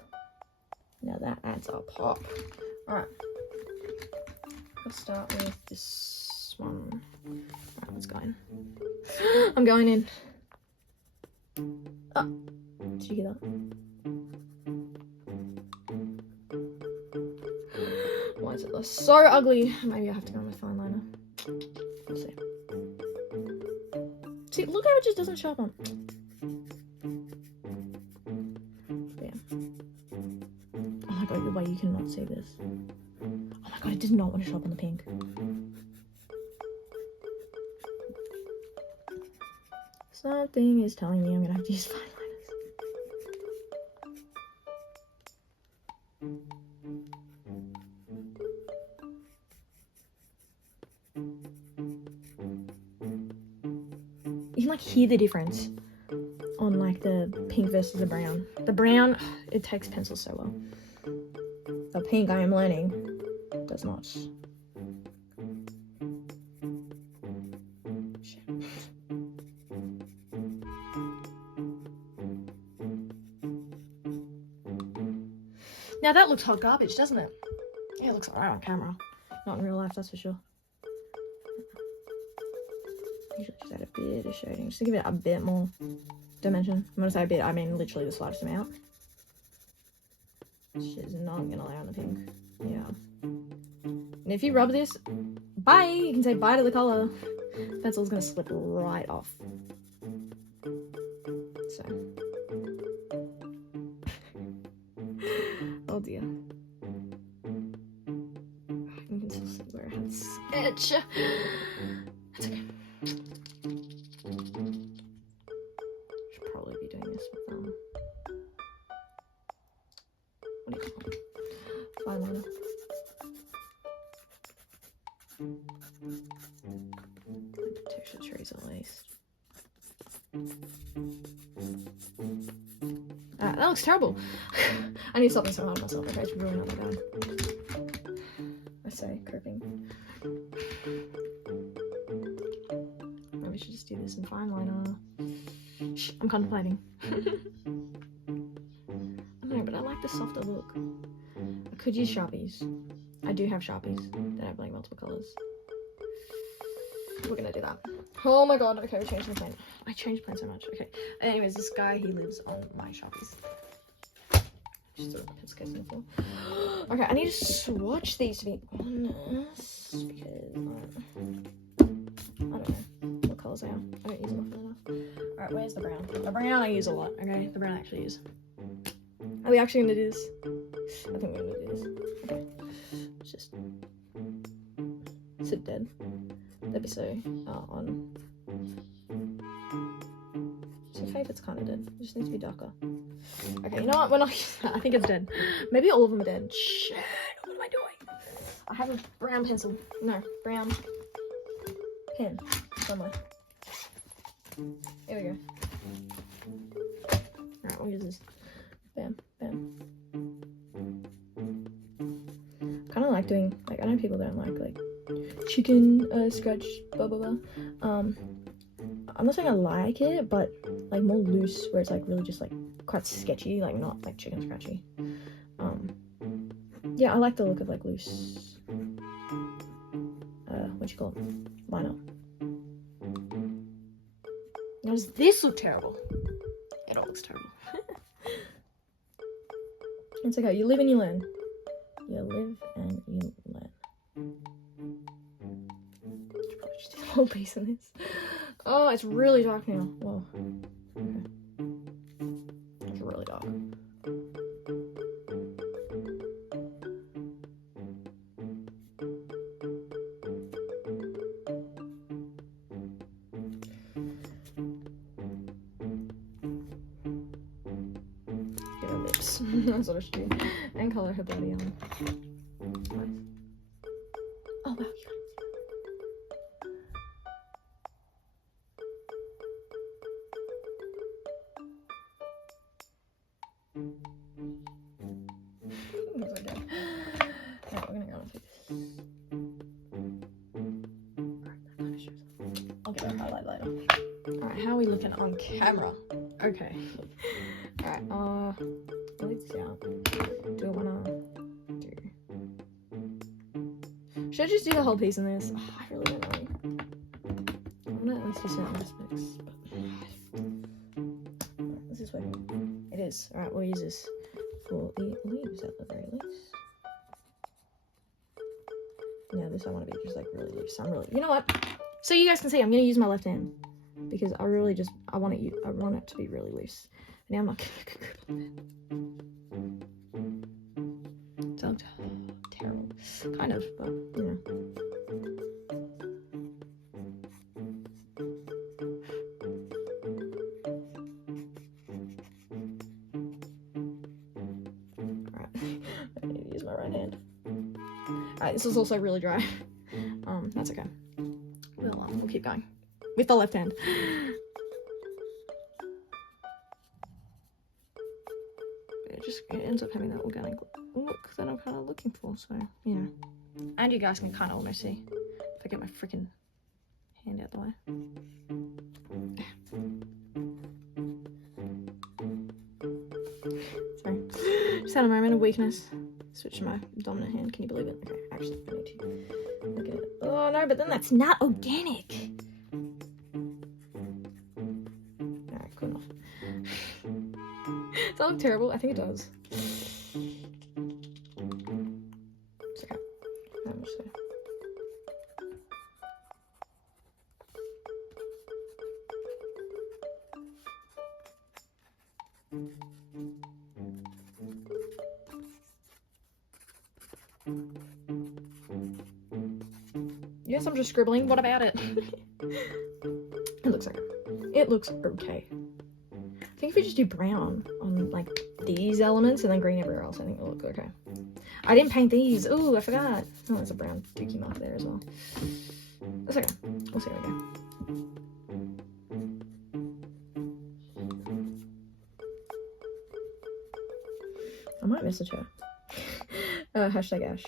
Now that adds a pop. Alright. Let's start with this one. Alright, let's go in. I'm going in. Oh, did you hear that? Why is it so ugly? Maybe I have to go with fine liner. We'll see. See, look how it just doesn't sharpen. Yeah. Oh my god, the way you cannot see this. Oh my god, I did not want to sharpen the pink. Something is telling me I'm gonna have to use fine liners. You can like hear the difference on like the pink versus the brown. The brown, it takes pencil so well. The pink, I am learning, does not. Shit. Now that looks hot garbage, doesn't it? Yeah, it looks alright on camera. Not in real life, that's for sure. Usually just add a bit of shading, just to give it a bit more dimension. I'm gonna say a bit, I mean literally the slightest amount. Which is not gonna lay on the pink. Yeah. And if you rub this, bye! You can say bye to the colour. The pencil's gonna slip right off. So. Oh dear. You can still see where I had sketch. That's okay. Should probably be doing this with what do you call it? Fine liner. Texture trees at least. That looks terrible. I need to stop being so hard on myself. Okay, it's really not my bad. I say cripping. Maybe we should just do this in fine liner. Shh, I'm contemplating. I don't know, but I like the softer look. I could use Sharpies. I do have Sharpies that have like multiple colours. We're gonna do that. Oh my god, okay, we're changing the plan. I changed plan so much. Okay. Anyways, this guy, he lives on my Sharpies. Just throw the pencil case on the floor. Okay, I need to swatch these to be honest because I don't know what colours they are. I don't use them often enough. Alright, where's the brown? The brown I use a lot, okay? The brown I actually use. Are we actually gonna do this? I think we're gonna do this. Okay. It's just... Is it dead? That'd be so on... So favorite's kind of dead. It just needs to be darker. Okay, you know what? We're not... I think it's dead. Maybe all of them are dead. Shit, what am I doing? I have a brown pencil. No, brown pen somewhere. Here we go. Alright, we'll use this. Bam, bam. Kind of like doing, like, I know people don't like chicken scratch, blah, blah, blah. I'm not saying I like it, but, like, more loose, where it's, like, really just, like, quite sketchy, like, not, like, chicken scratchy. Yeah, I like the look of, like, loose, what you call it? Liner. Now, does this look terrible? It all looks terrible. It's okay, you live and you learn. You live and you learn. Should probably just do the whole piece of this. Oh, it's really dark now. Whoa. Okay. It's really dark. Give her lips. That's what I should do. And colour her body on. Nice. Oh wow, you got That's okay. Alright, we're gonna go on to this. Alright, that kind of shows up. I'll get a highlight later. Alright, how are we looking on camera? Okay. Alright, let's see out. Do I wanna do? Should I just do the whole piece in this? Oh, I really don't know. I'm gonna at least do certain aspects, but this is working. It is. Alright, we'll use this for the leaves at the very least. Yeah, this I want to be just like really loose. I'm really, you know what? So you guys can see, I'm gonna use my left hand because I really just I want it to be really loose. Now I'm not gonna sounds terrible, kind of, but you know. I need to use my right hand. Alright, this is also really dry. That's okay. We'll keep going. With the left hand. It ends up having that organic look that I'm kind of looking for, so, you know. And you guys can kind of almost see if I get my freaking hand out the way. Sorry. Just had a moment of weakness. Switch to my dominant hand. Can you believe it? Okay, actually, I need to look at it. Oh no, but then that's not organic. Alright, cool enough. Does that look terrible? I think it does. It's okay. I'm just gonna... Yes, I'm just scribbling. What about it? It looks okay. It looks okay. I think if we just do brown on like these elements and then green everywhere else, I think it'll look okay. I didn't paint these. Ooh, I forgot. Oh, there's a brown dookie mark there as well. That's okay. We'll see how we go. I might message her. Hashtag Ash.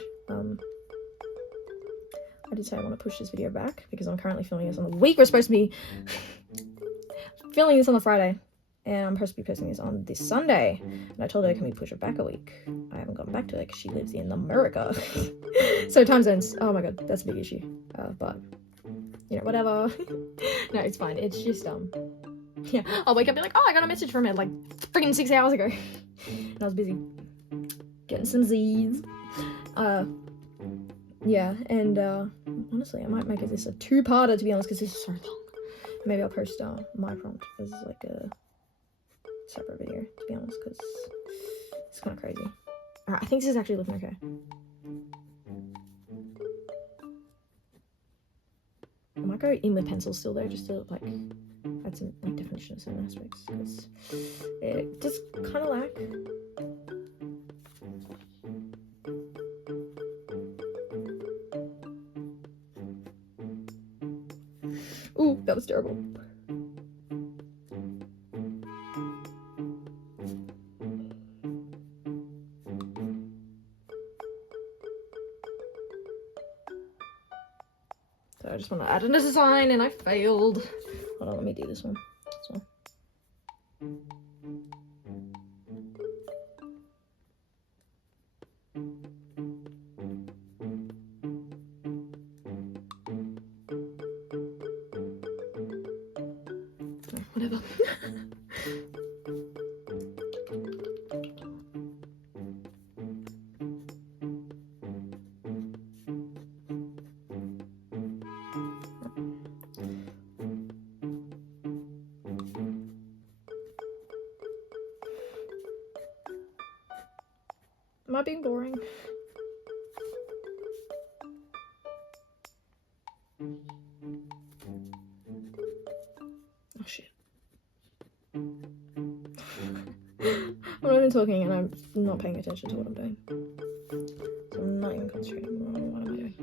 I did say I want to push this video back because I'm currently filming this on the week we're supposed to be filming this on the Friday, and I'm supposed to be posting this on this Sunday. And I told her, can we push it back a week? I haven't gotten back to her because she lives in America. So time zones, oh my god, that's a big issue. But you know, whatever. No, it's fine. It's just yeah, I'll wake up and be like, oh, I got a message from it like freaking 6 hours ago. And I was busy. getting some Z's. Yeah, and honestly, I might make this a two-parter, to be honest, because this is so long. Maybe I'll post my prompt as like a separate video, to be honest, because it's kind of crazy. Alright, I think this is actually looking okay. I might go in with pencil still though, just to like add some like definition of certain aspects, because it just kind of lack. Ooh, that was terrible. So I just want to add another design and I failed. Hold on, let me do this one. So. Whatever. Am I being boring? Oh shit. I'm not even talking and I'm not paying attention to what I'm doing. So I'm not even concentrating on what am I doing.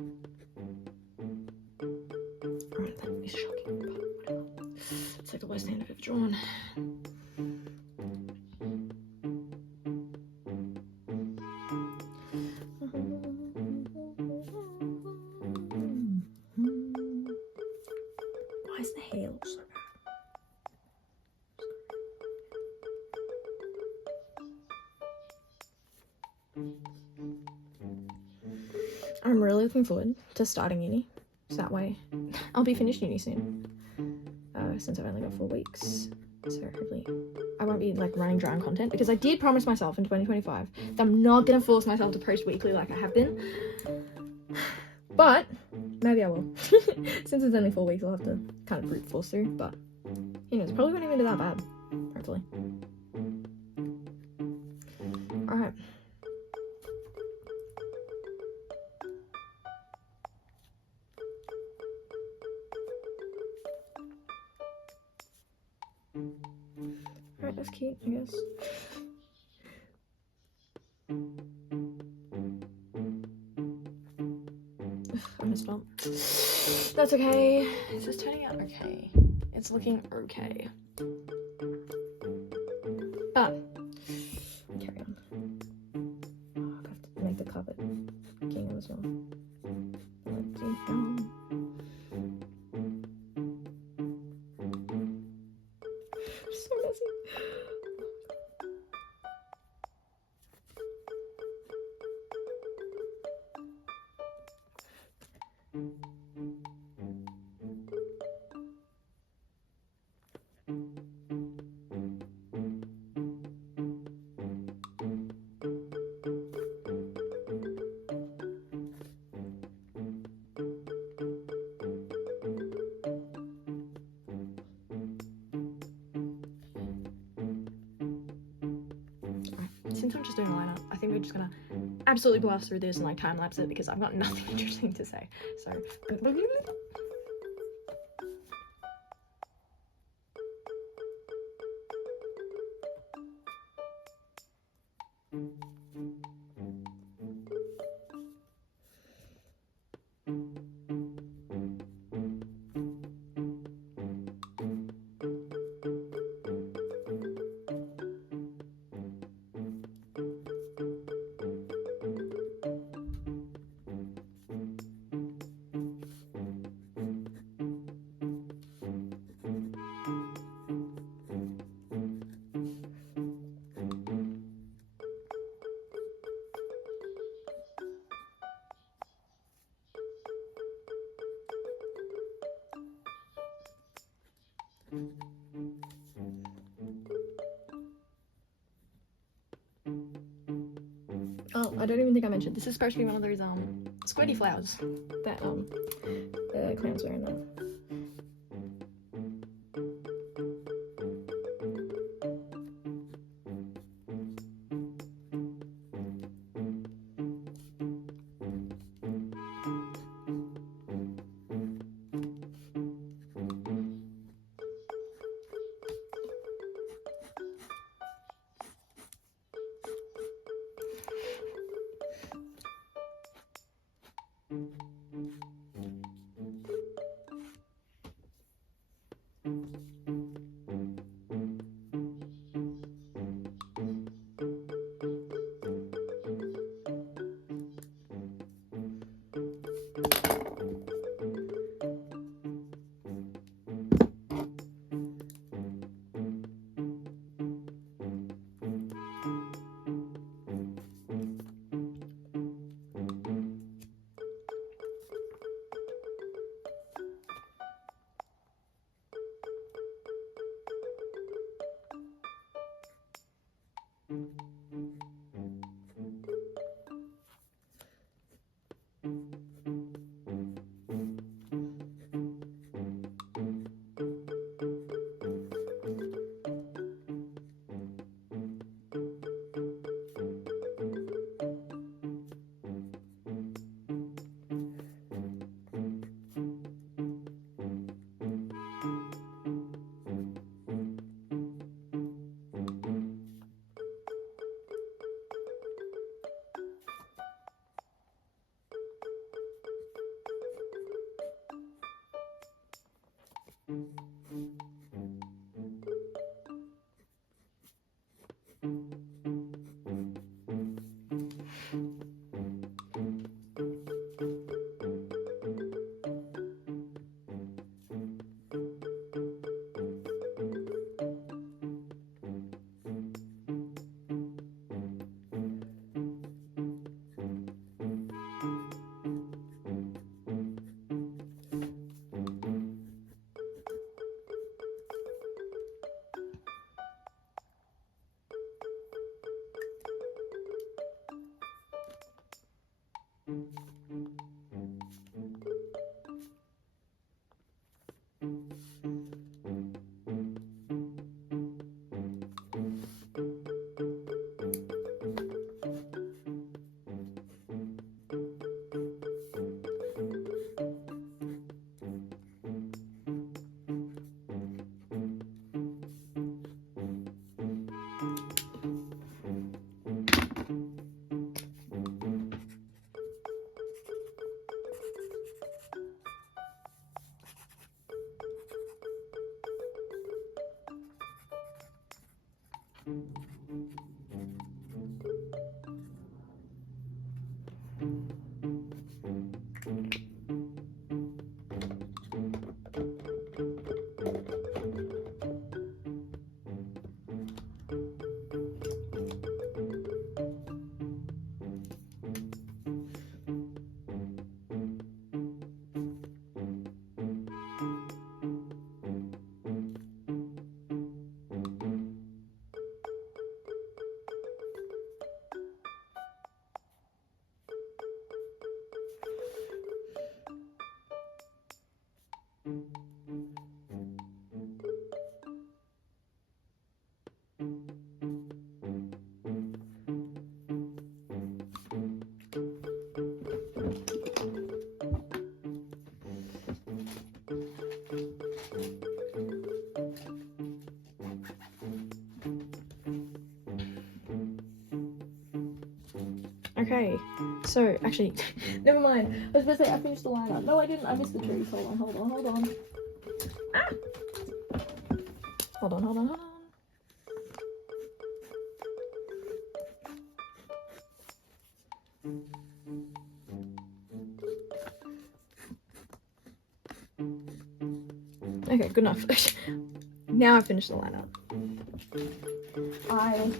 Alright, that is shocking, but whatever. It's like the worst hand I've ever drawn. Why is the hair look so bad? I'm really looking forward to starting uni, so that way I'll be finished uni soon, since I've only got 4 weeks, so hopefully I won't be like running dry on content, because I did promise myself in 2025 that I'm not going to force myself to post weekly like I have been, but maybe I will. Since it's only 4 weeks, I'll have to kind of brute force through, but you know, it's probably won't even be that bad, hopefully. Alright. Alright, that's cute, I guess. Ugh, I messed up. That's okay. This is turning out okay. It's looking okay. But, carry on. Oh, I have to make the carpet king as well. So messy. Since I'm just doing a liner, I think we're just gonna absolutely blast through this and like time lapse it, because I've got nothing interesting to say. So I don't even think I mentioned This is supposed to be one of those squirty flowers. that the clowns wearing that. Okay, so actually, never mind. I was going to say I finished the lineup. No, I didn't. I missed the trees. Hold on, hold on, hold on. Ah! Hold on, hold on, hold on. Okay, good enough. Now I've finished the lineup. I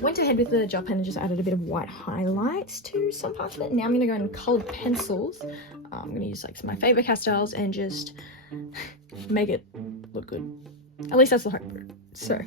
went ahead with the gel pen and just added a bit of white highlights to some parts of it. Now I'm going to go in coloured pencils. I'm going to use like some of my favourite pastels and just make it look good. At least that's the hope. So.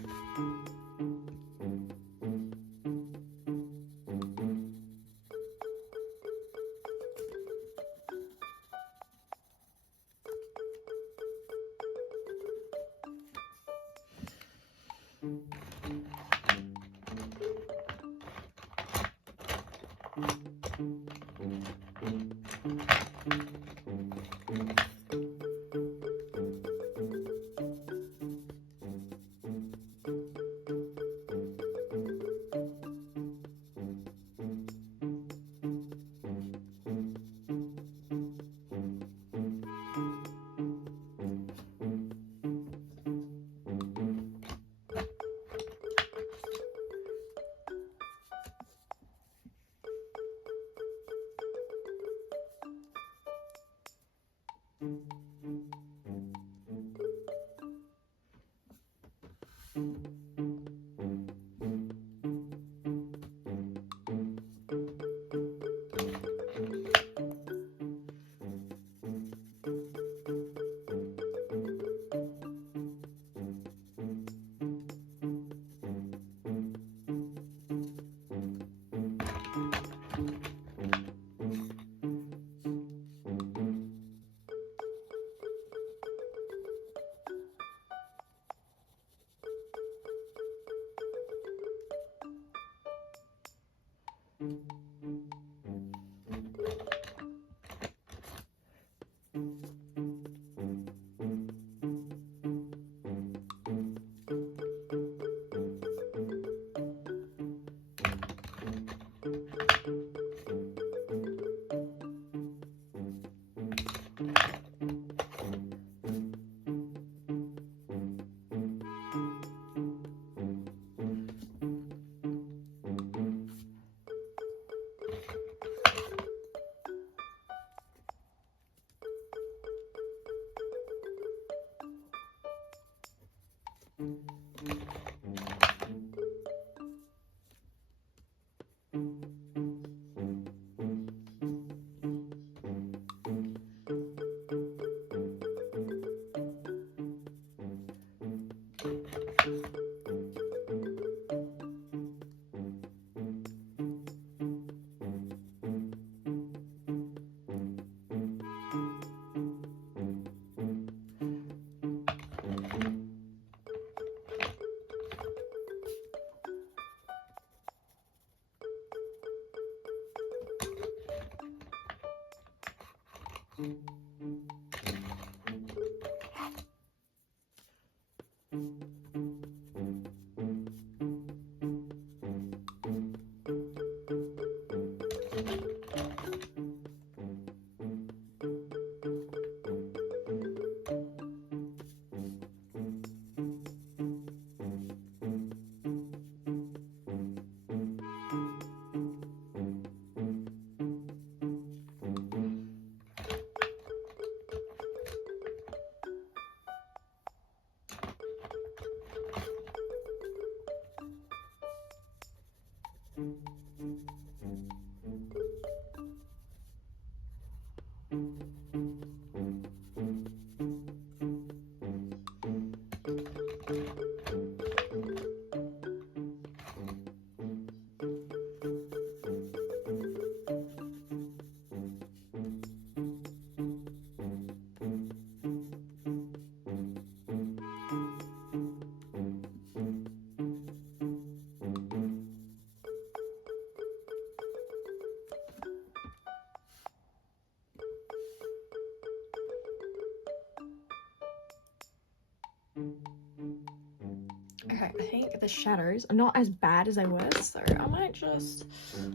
Okay, I think the shadows are not as bad as they were, so I might just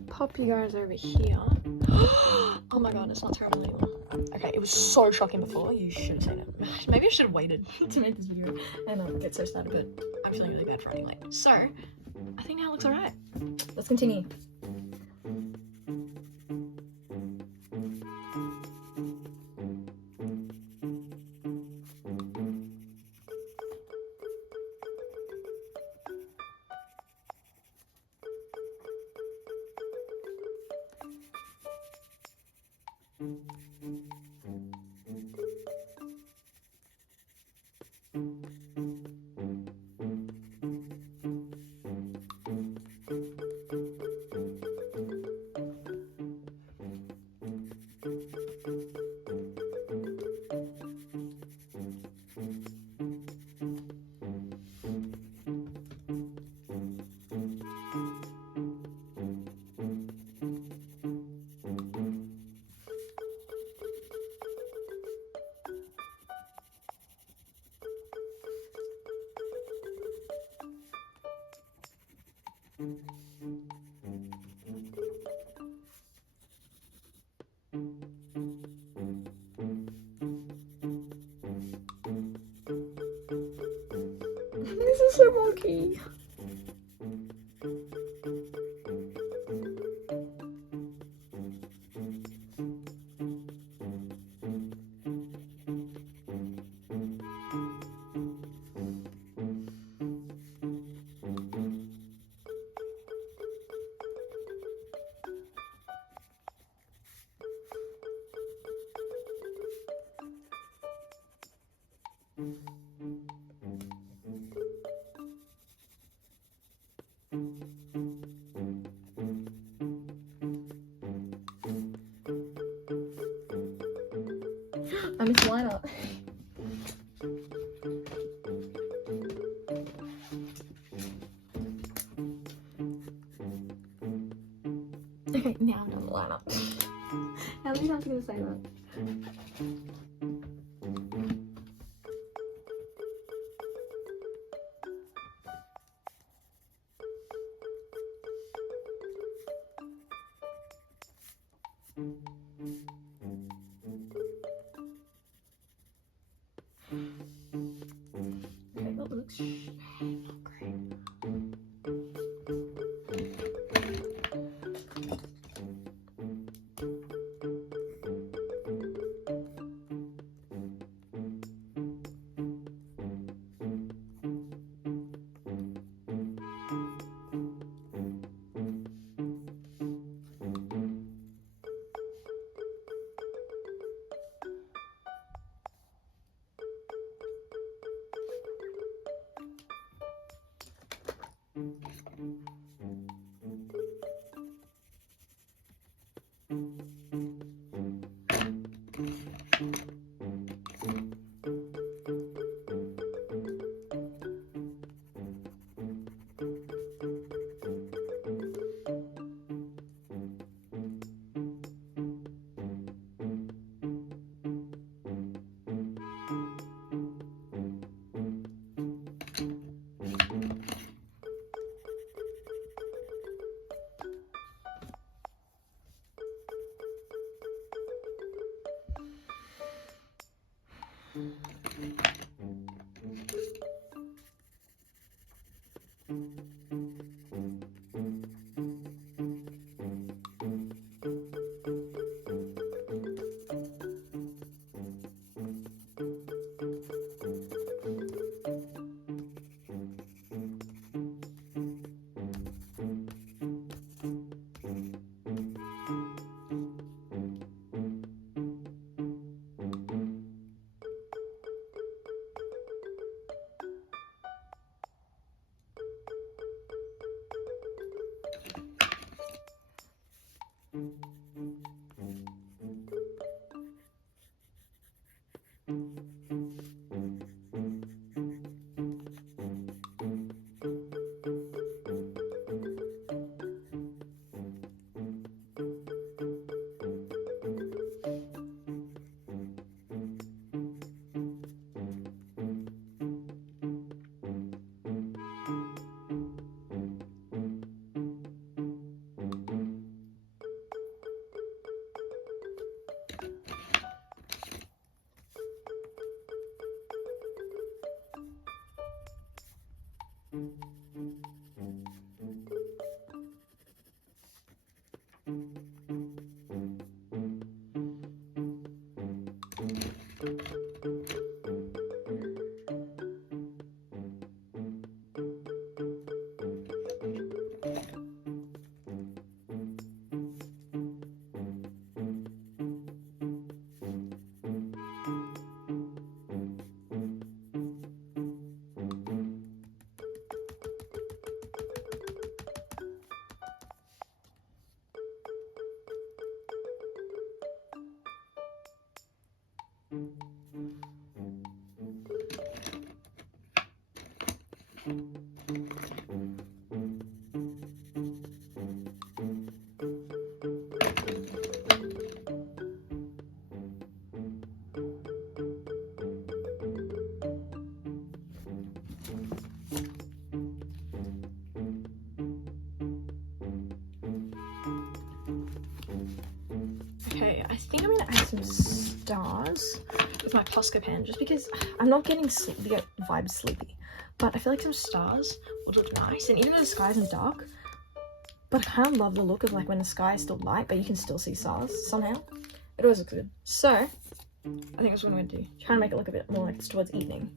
pop you guys over here. Oh my god, it's not terrible anymore. Okay, it was so shocking before. You should have seen it. Maybe I should have waited to make this video and get so started, but I'm feeling really bad for running late. So, I think now it looks alright. Let's continue. This is so wonky. I missed the lineup. Okay, now I'm done the lineup. How many times are you gonna say that? Okay, that looks not great. Okay, I think I'm gonna add some stars with my Posca pen, just because I'm not getting the vibe sleepy. But I feel like some stars would look nice, and even though the sky isn't dark, but I kind of love the look of like when the sky is still light, but you can still see stars somehow. It always looks good. So, I think that's what I'm gonna do. Try and make it look a bit more like it's towards evening.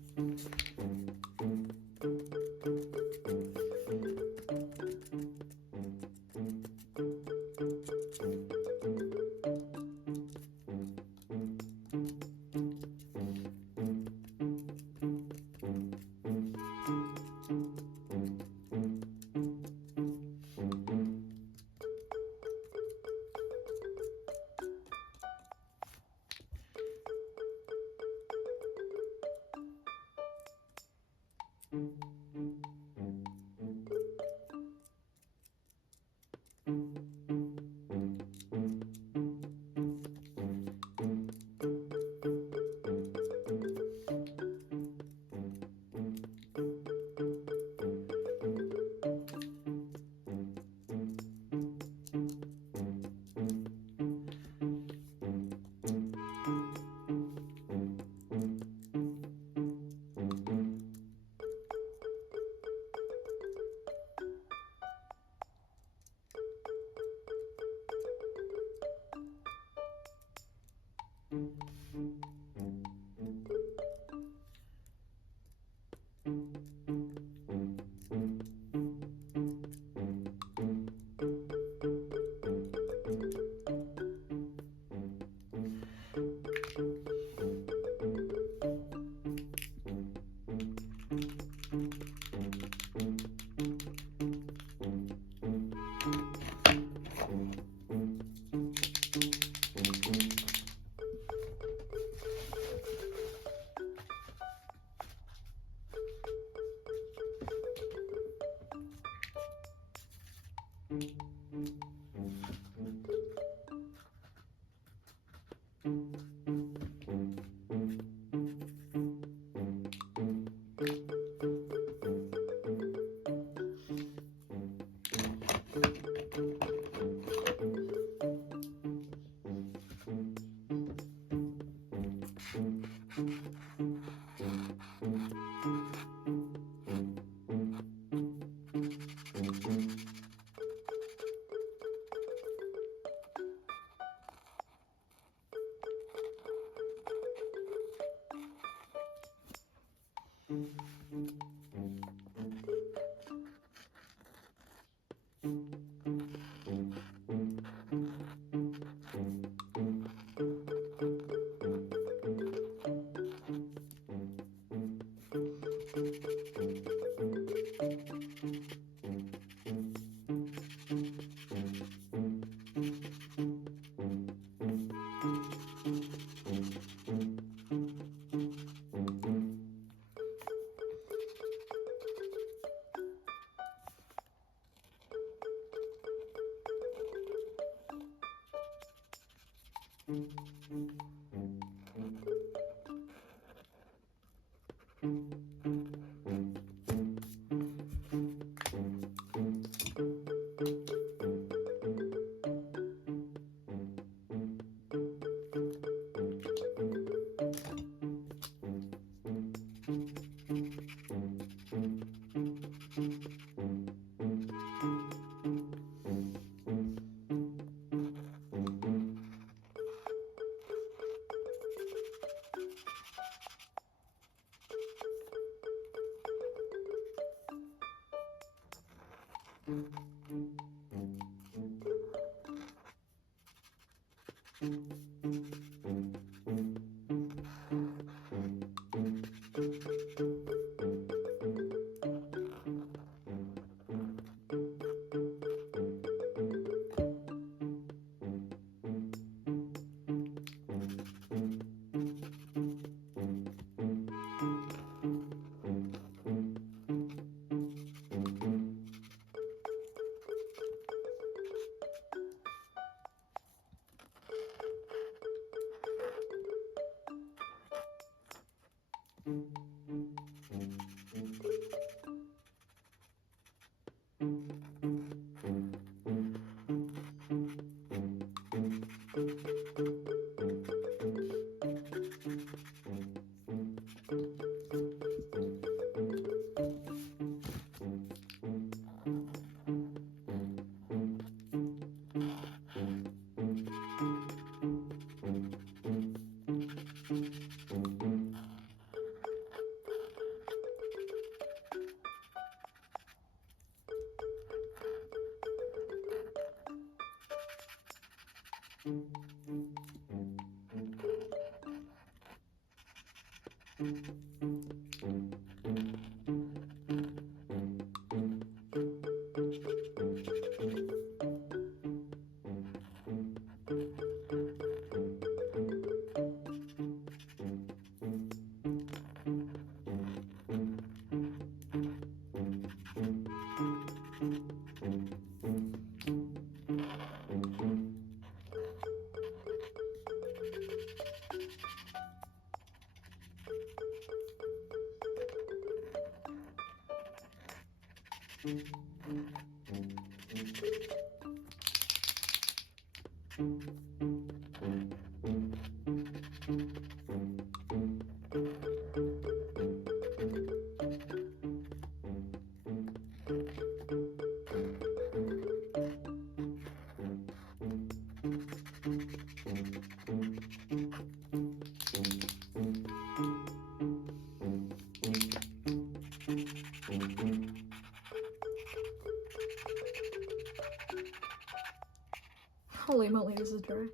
Holy moly, this is dry.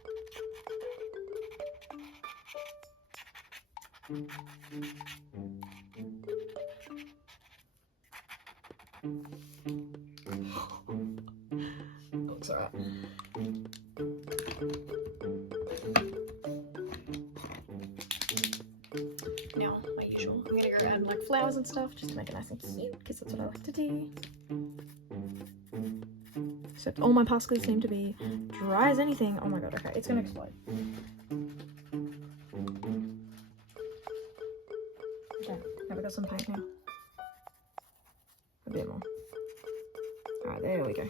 Looks alright. Now, my usual. I'm gonna go add like flowers and stuff just to make it nice and cute, because that's what I like to do. Except all my particles seem to be dry as anything. Oh my god, okay, it's gonna explode. Okay, now we got some paint now. A bit more. Alright, there we go.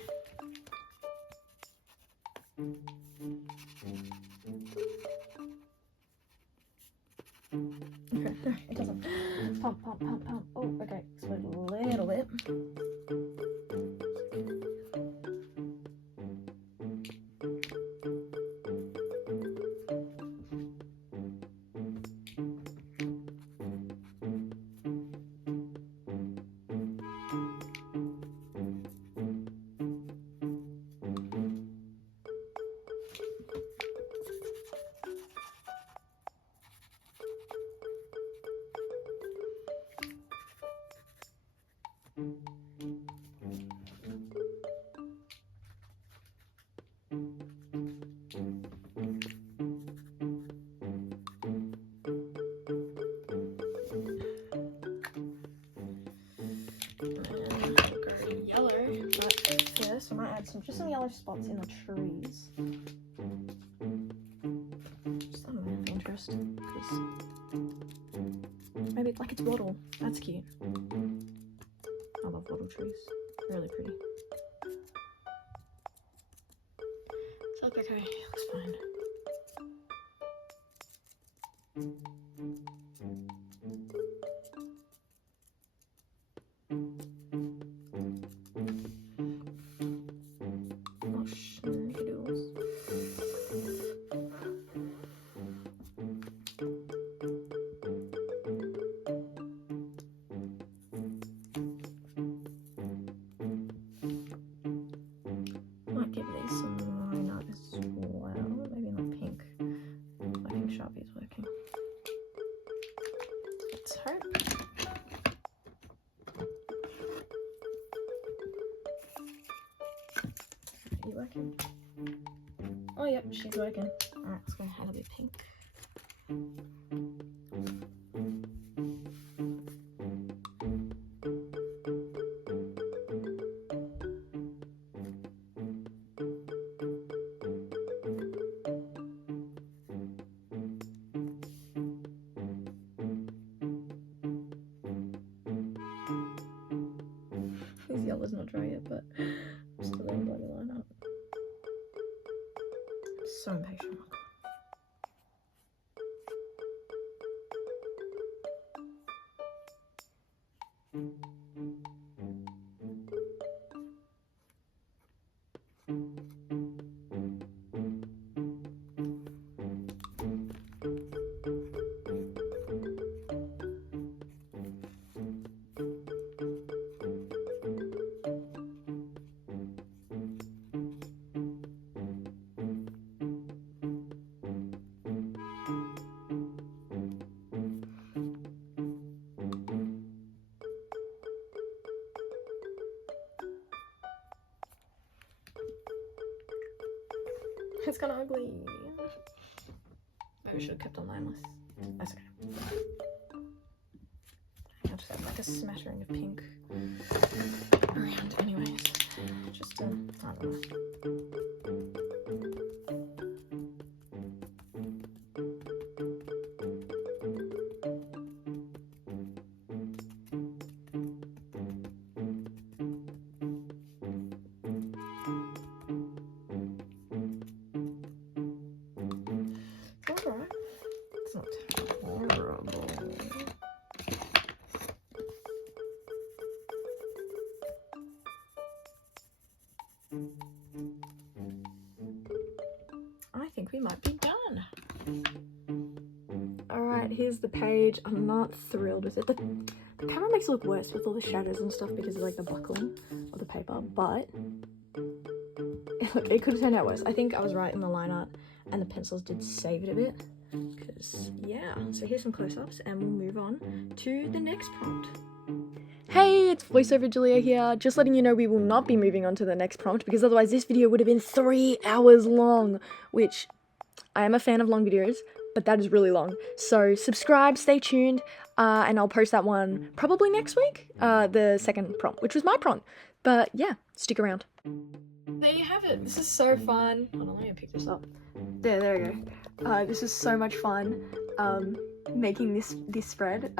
Okay, it doesn't. Pump, pump, pump, pump. Oh, okay, explode a little bit. I might add some yellow spots in the trees. Just out of interest, because maybe like it's wattle. That's cute. I love wattle trees. Really pretty. Does that look okay? Looks fine. Might give these some liner as well. Maybe not pink. I think Sharpie is working. Let's hope. Are you working? Oh, yep, she's working. Alright, let's go ahead with pink. This yellow's not dry yet, but I'm still letting bloody line up. I'm so impatient. Oh my God. It's kind of ugly. Maybe I should have kept on lineless. That's okay. I just have like a smattering of pink around anyways. Just I don't know. Alright. It's not horrible. I think we might be done. Alright, here's the page. I'm not thrilled with it. The camera makes it look worse with all the shadows and stuff because of like the buckling of the paper, but look, it could have turned out worse. I think I was right in the line art and the pencils did save it a bit. Because, yeah. So here's some close-ups and we'll move on to the next prompt. Hey, it's voiceover Julia here. Just letting you know we will not be moving on to the next prompt because otherwise this video would have been 3 hours long, which I am a fan of long videos, but that is really long. So subscribe, stay tuned, and I'll post that one probably next week, the second prompt, which was my prompt. But yeah, stick around. There you have it. This is so fun. Hold on, let me pick this up. There we go. This is so much fun, making this spread.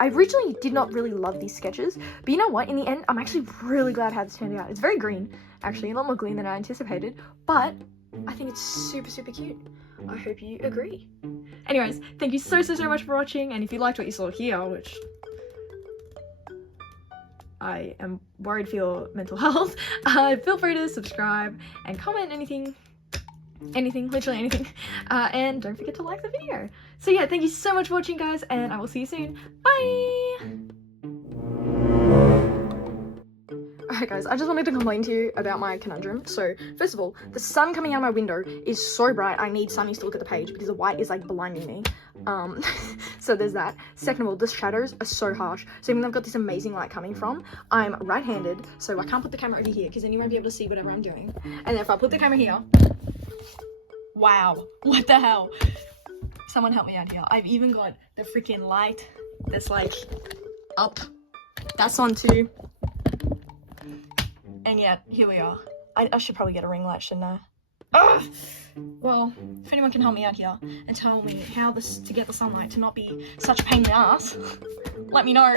I originally did not really love these sketches, but you know what? In the end, I'm actually really glad how this turned out. It's very green, actually, a lot more green than I anticipated, but I think it's super, super cute. I hope you agree. Anyways, thank you so much for watching, and if you liked what you saw here, which I am worried for your mental health, feel free to subscribe and comment anything, literally anything, and don't forget to like the video. So yeah, thank you so much for watching, guys, and I will see you soon. Bye! Alright guys, I just wanted to complain to you about my conundrum. So, first of all, the sun coming out of my window is so bright, I need sunnies to look at the page because the white is like blinding me. So there's that. Second of all, the shadows are so harsh. So even though I've got this amazing light coming from, I'm right-handed, so I can't put the camera over here because then you won't be able to see whatever I'm doing. And then if I put the camera here, wow, what the hell? Someone help me out here. I've even got the freaking light that's like up. That's on too. And yeah, here we are. I should probably get a ring light, shouldn't I? Ugh! Well, if anyone can help me out here and tell me how to get the sunlight to not be such a pain in the ass, let me know.